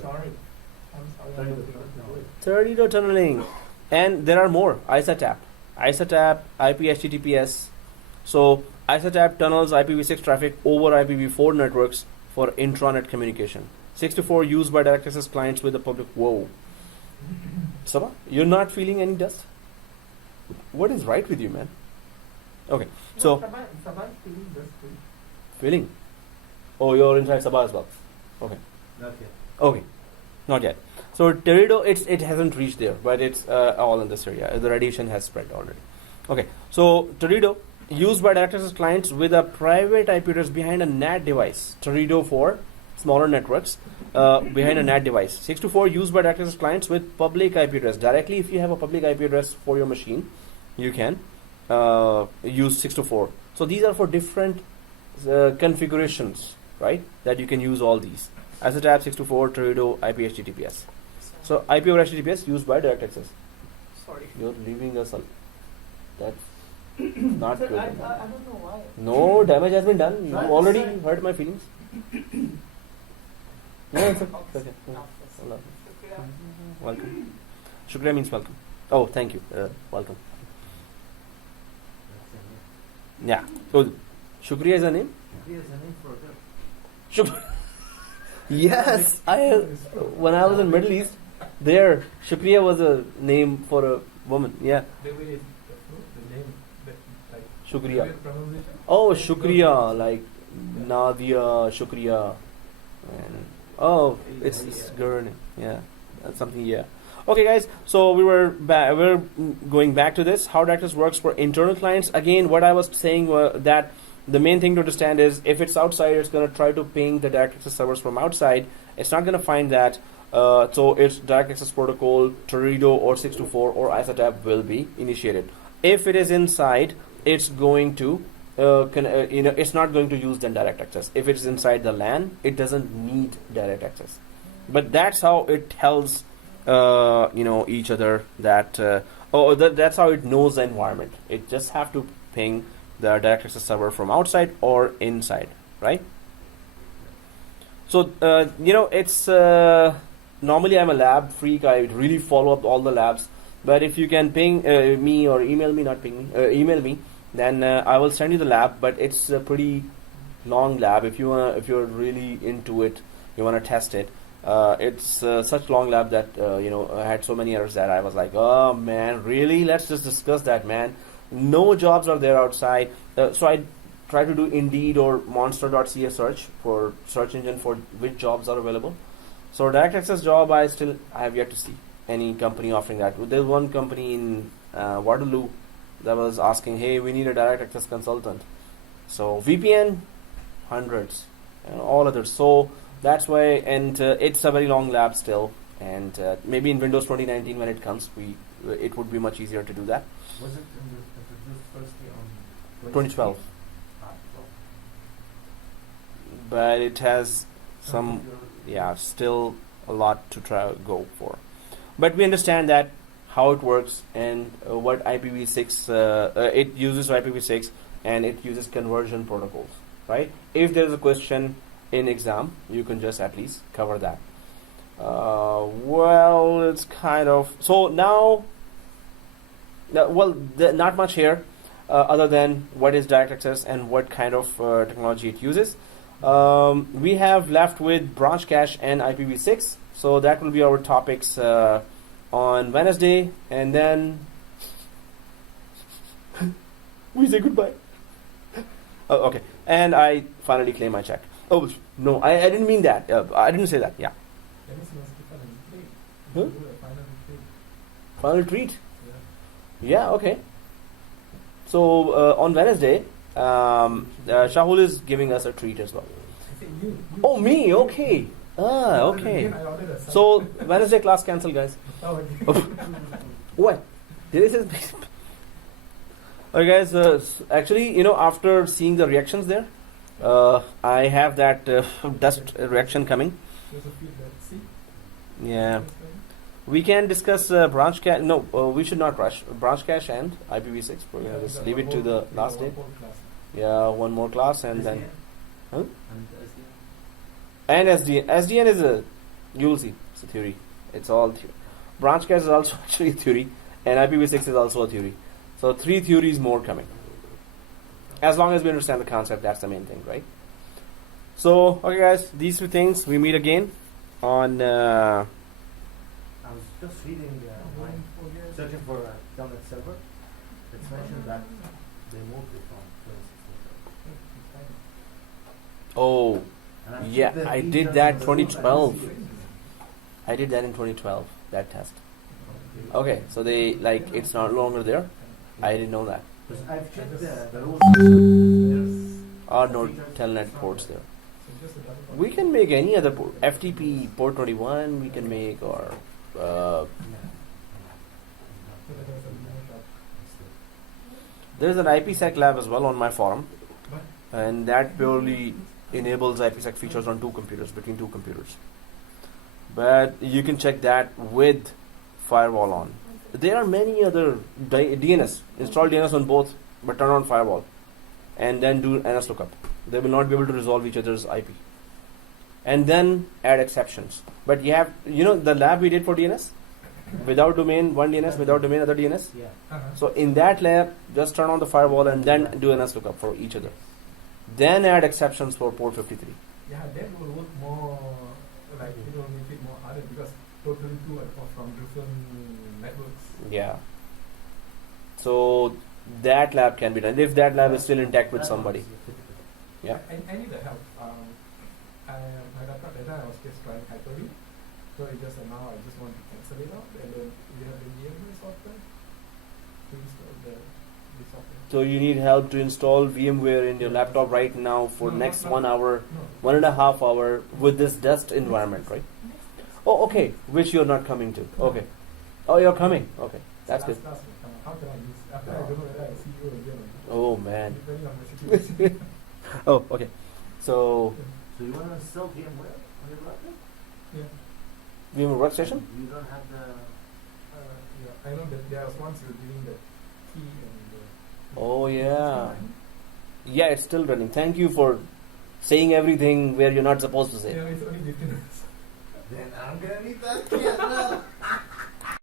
Sorry. I'm sorry. I'm looking into it. Tornado tunneling, and there are more. ISATAP, IP HTTPS. So ISATAP tunnels IPv6 traffic over IPv4 networks for intranet communication. 64 used by DirectAccess clients with the public. Whoa. Sabah, you're not feeling any dust? What is right with you, man? Okay, so No, Sabah is feeling this too. feeling. Oh, you're inside Sabah as well. Okay. Not yet. Okay, not yet. So Teredo, it hasn't reached there, but it's all in this area. The radiation has spread already. Okay, so Teredo, used by DirectAccess clients with a private IP address behind a NAT device. Teredo for smaller networks behind a NAT device. 624 used by DirectAccess clients with public IP address. Directly, if you have a public IP address for your machine, you can use 624. So these are for different configurations, right? That you can use all these. ISATAP 624, Teredo, IP HTTPS. So IP over HTTPS used by DirectAccess. Sorry. You're leaving us. That's not Sir, good. I don't know why. No damage has been done. You Right, already right. hurt my feelings. No, it's okay. Okay. Okay. No, Allah. Shukriya. Welcome. Shukriya means welcome. Oh, thank you. Welcome. That's a name. Yeah. So, Shukriya is a name? Here's a name for a girl. Shuk- yes. When I was in Middle East, there, Shukriya was a name for a woman. Yeah. The way the name, like Shukriya. the pronunciation. Oh, Shukriya, like Nadia, Shukriya. And, oh, it's girl name. Yeah. That's something, yeah. Okay, guys. So we're going back to this. How DirectAccess works for internal clients. Again, what I was saying that the main thing to understand is if it's outside, it's going to try to ping the DirectAccess servers from outside. It's not going to find that. So it's DirectAccess protocol, Teredo, or 624, or ISATAP will be initiated. If it is inside, it's going to it's not going to use the DirectAccess. If it's inside the LAN, it doesn't need DirectAccess. But that's how it tells each other that that's how it knows the environment. It just have to ping the DirectAccess server from outside or inside, right? So it's normally I'm a lab freak. I really follow up all the labs. But if you can ping me or email me, not ping me, email me, then I will send you the lab. But it's a pretty long lab. If you're really into it, you wanna test it. It's such long lab that I had so many errors that I was like, oh man, really? Let's just discuss that, man. No jobs are there outside. So I try to do Indeed or Monster.ca search for search engine for which jobs are available. So DirectAccess job, I have yet to see any company offering that. There's one company in Waterloo that was asking, hey, we need a DirectAccess consultant. So VPN, hundreds, and all others. So that's why, and it's a very long lab still. And maybe in Windows 2019 when it comes, it would be much easier to do that. Was it introduced firstly on 2012. But it has some, still a lot to go for. But we understand that how it works and what IPv6, it uses IPv6 and it uses conversion protocols, right? If there is a question in exam, you can just at least cover that. Well, it's kind of so now. Not much here, other than what is DirectAccess and what kind of technology it uses. We have left with branch cache and IPv6, so that will be our topics on Wednesday, and then we say goodbye. Oh, okay, and I finally claim my check. Oh no, I didn't mean that. I didn't say that. Yeah. Huh? Final treat. Yeah, okay. So on Wednesday, Shahul is giving us a treat as well. Oh, me? Okay. Okay. So Wednesday class cancel, guys. What? This is okay, guys. Actually, after seeing the reactions there, I have that dust reaction coming. Yeah. We can discuss branch cache. No, we should not rush. Branch cache and IPv6. We're going to just leave it to the last day. Yeah, one more class and then. Huh? And SDN. SDN is you'll see, it's a theory. It's all theory. Branch cache is also actually a theory, and IPv6 is also a theory. So 3 theories more coming. As long as we understand the concept, that's the main thing, right? So, okay, guys, these 2 things. We meet again on. I was just reading, searching for a telnet server. It's mentioned that they moved it from 26. Oh, yeah, I did that 2012. I did that in 2012, that test. Okay, so they, it's no longer there. I didn't know that. Because I've checked the rules. There are no telnet ports there. We can make any other port. FTP port 21 we can make, or there's an IPsec lab as well on my forum, and that purely enables IPsec features on 2 computers, between 2 computers. But you can check that with Firewall on. There are many other DNS. Install DNS on both, but turn on Firewall, and then do NS lookup. They will not be able to resolve each other's IP. And then add exceptions. But you have, the lab we did for DNS, without domain, one DNS, without domain, other DNS. Yeah. So in that lab, just turn on the firewall and then do NS lookup for each other. Then add exceptions for port 53. Yeah, that will work more, it will make it more harder because totally 2 are from different networks. Yeah. So that lab can be done. If that lab is still intact with somebody. Yeah. I need the help. My laptop data I was just trying Hyper-V, so it just now I just want to cancel it out, and then we have the VMware software to install the software. So you need help to install VMware in your laptop right now for next 1 hour, 1.5 hour with this dust environment, right? Oh, okay. Which you're not coming to. Okay. Oh, you're coming. Okay, that's good. How can I use? After I don't know whether I see you again. Oh man. Depending on the situation. Oh, okay. So So you want to install VMware on your laptop? Yeah. VMware workstation. You don't have the. Yeah, I know that there was once you're giving the key and. Oh yeah. Yeah, it's still running. Thank you for saying everything where you're not supposed to say. Yeah, it's only 15 minutes. Then I'm gonna need that key as well.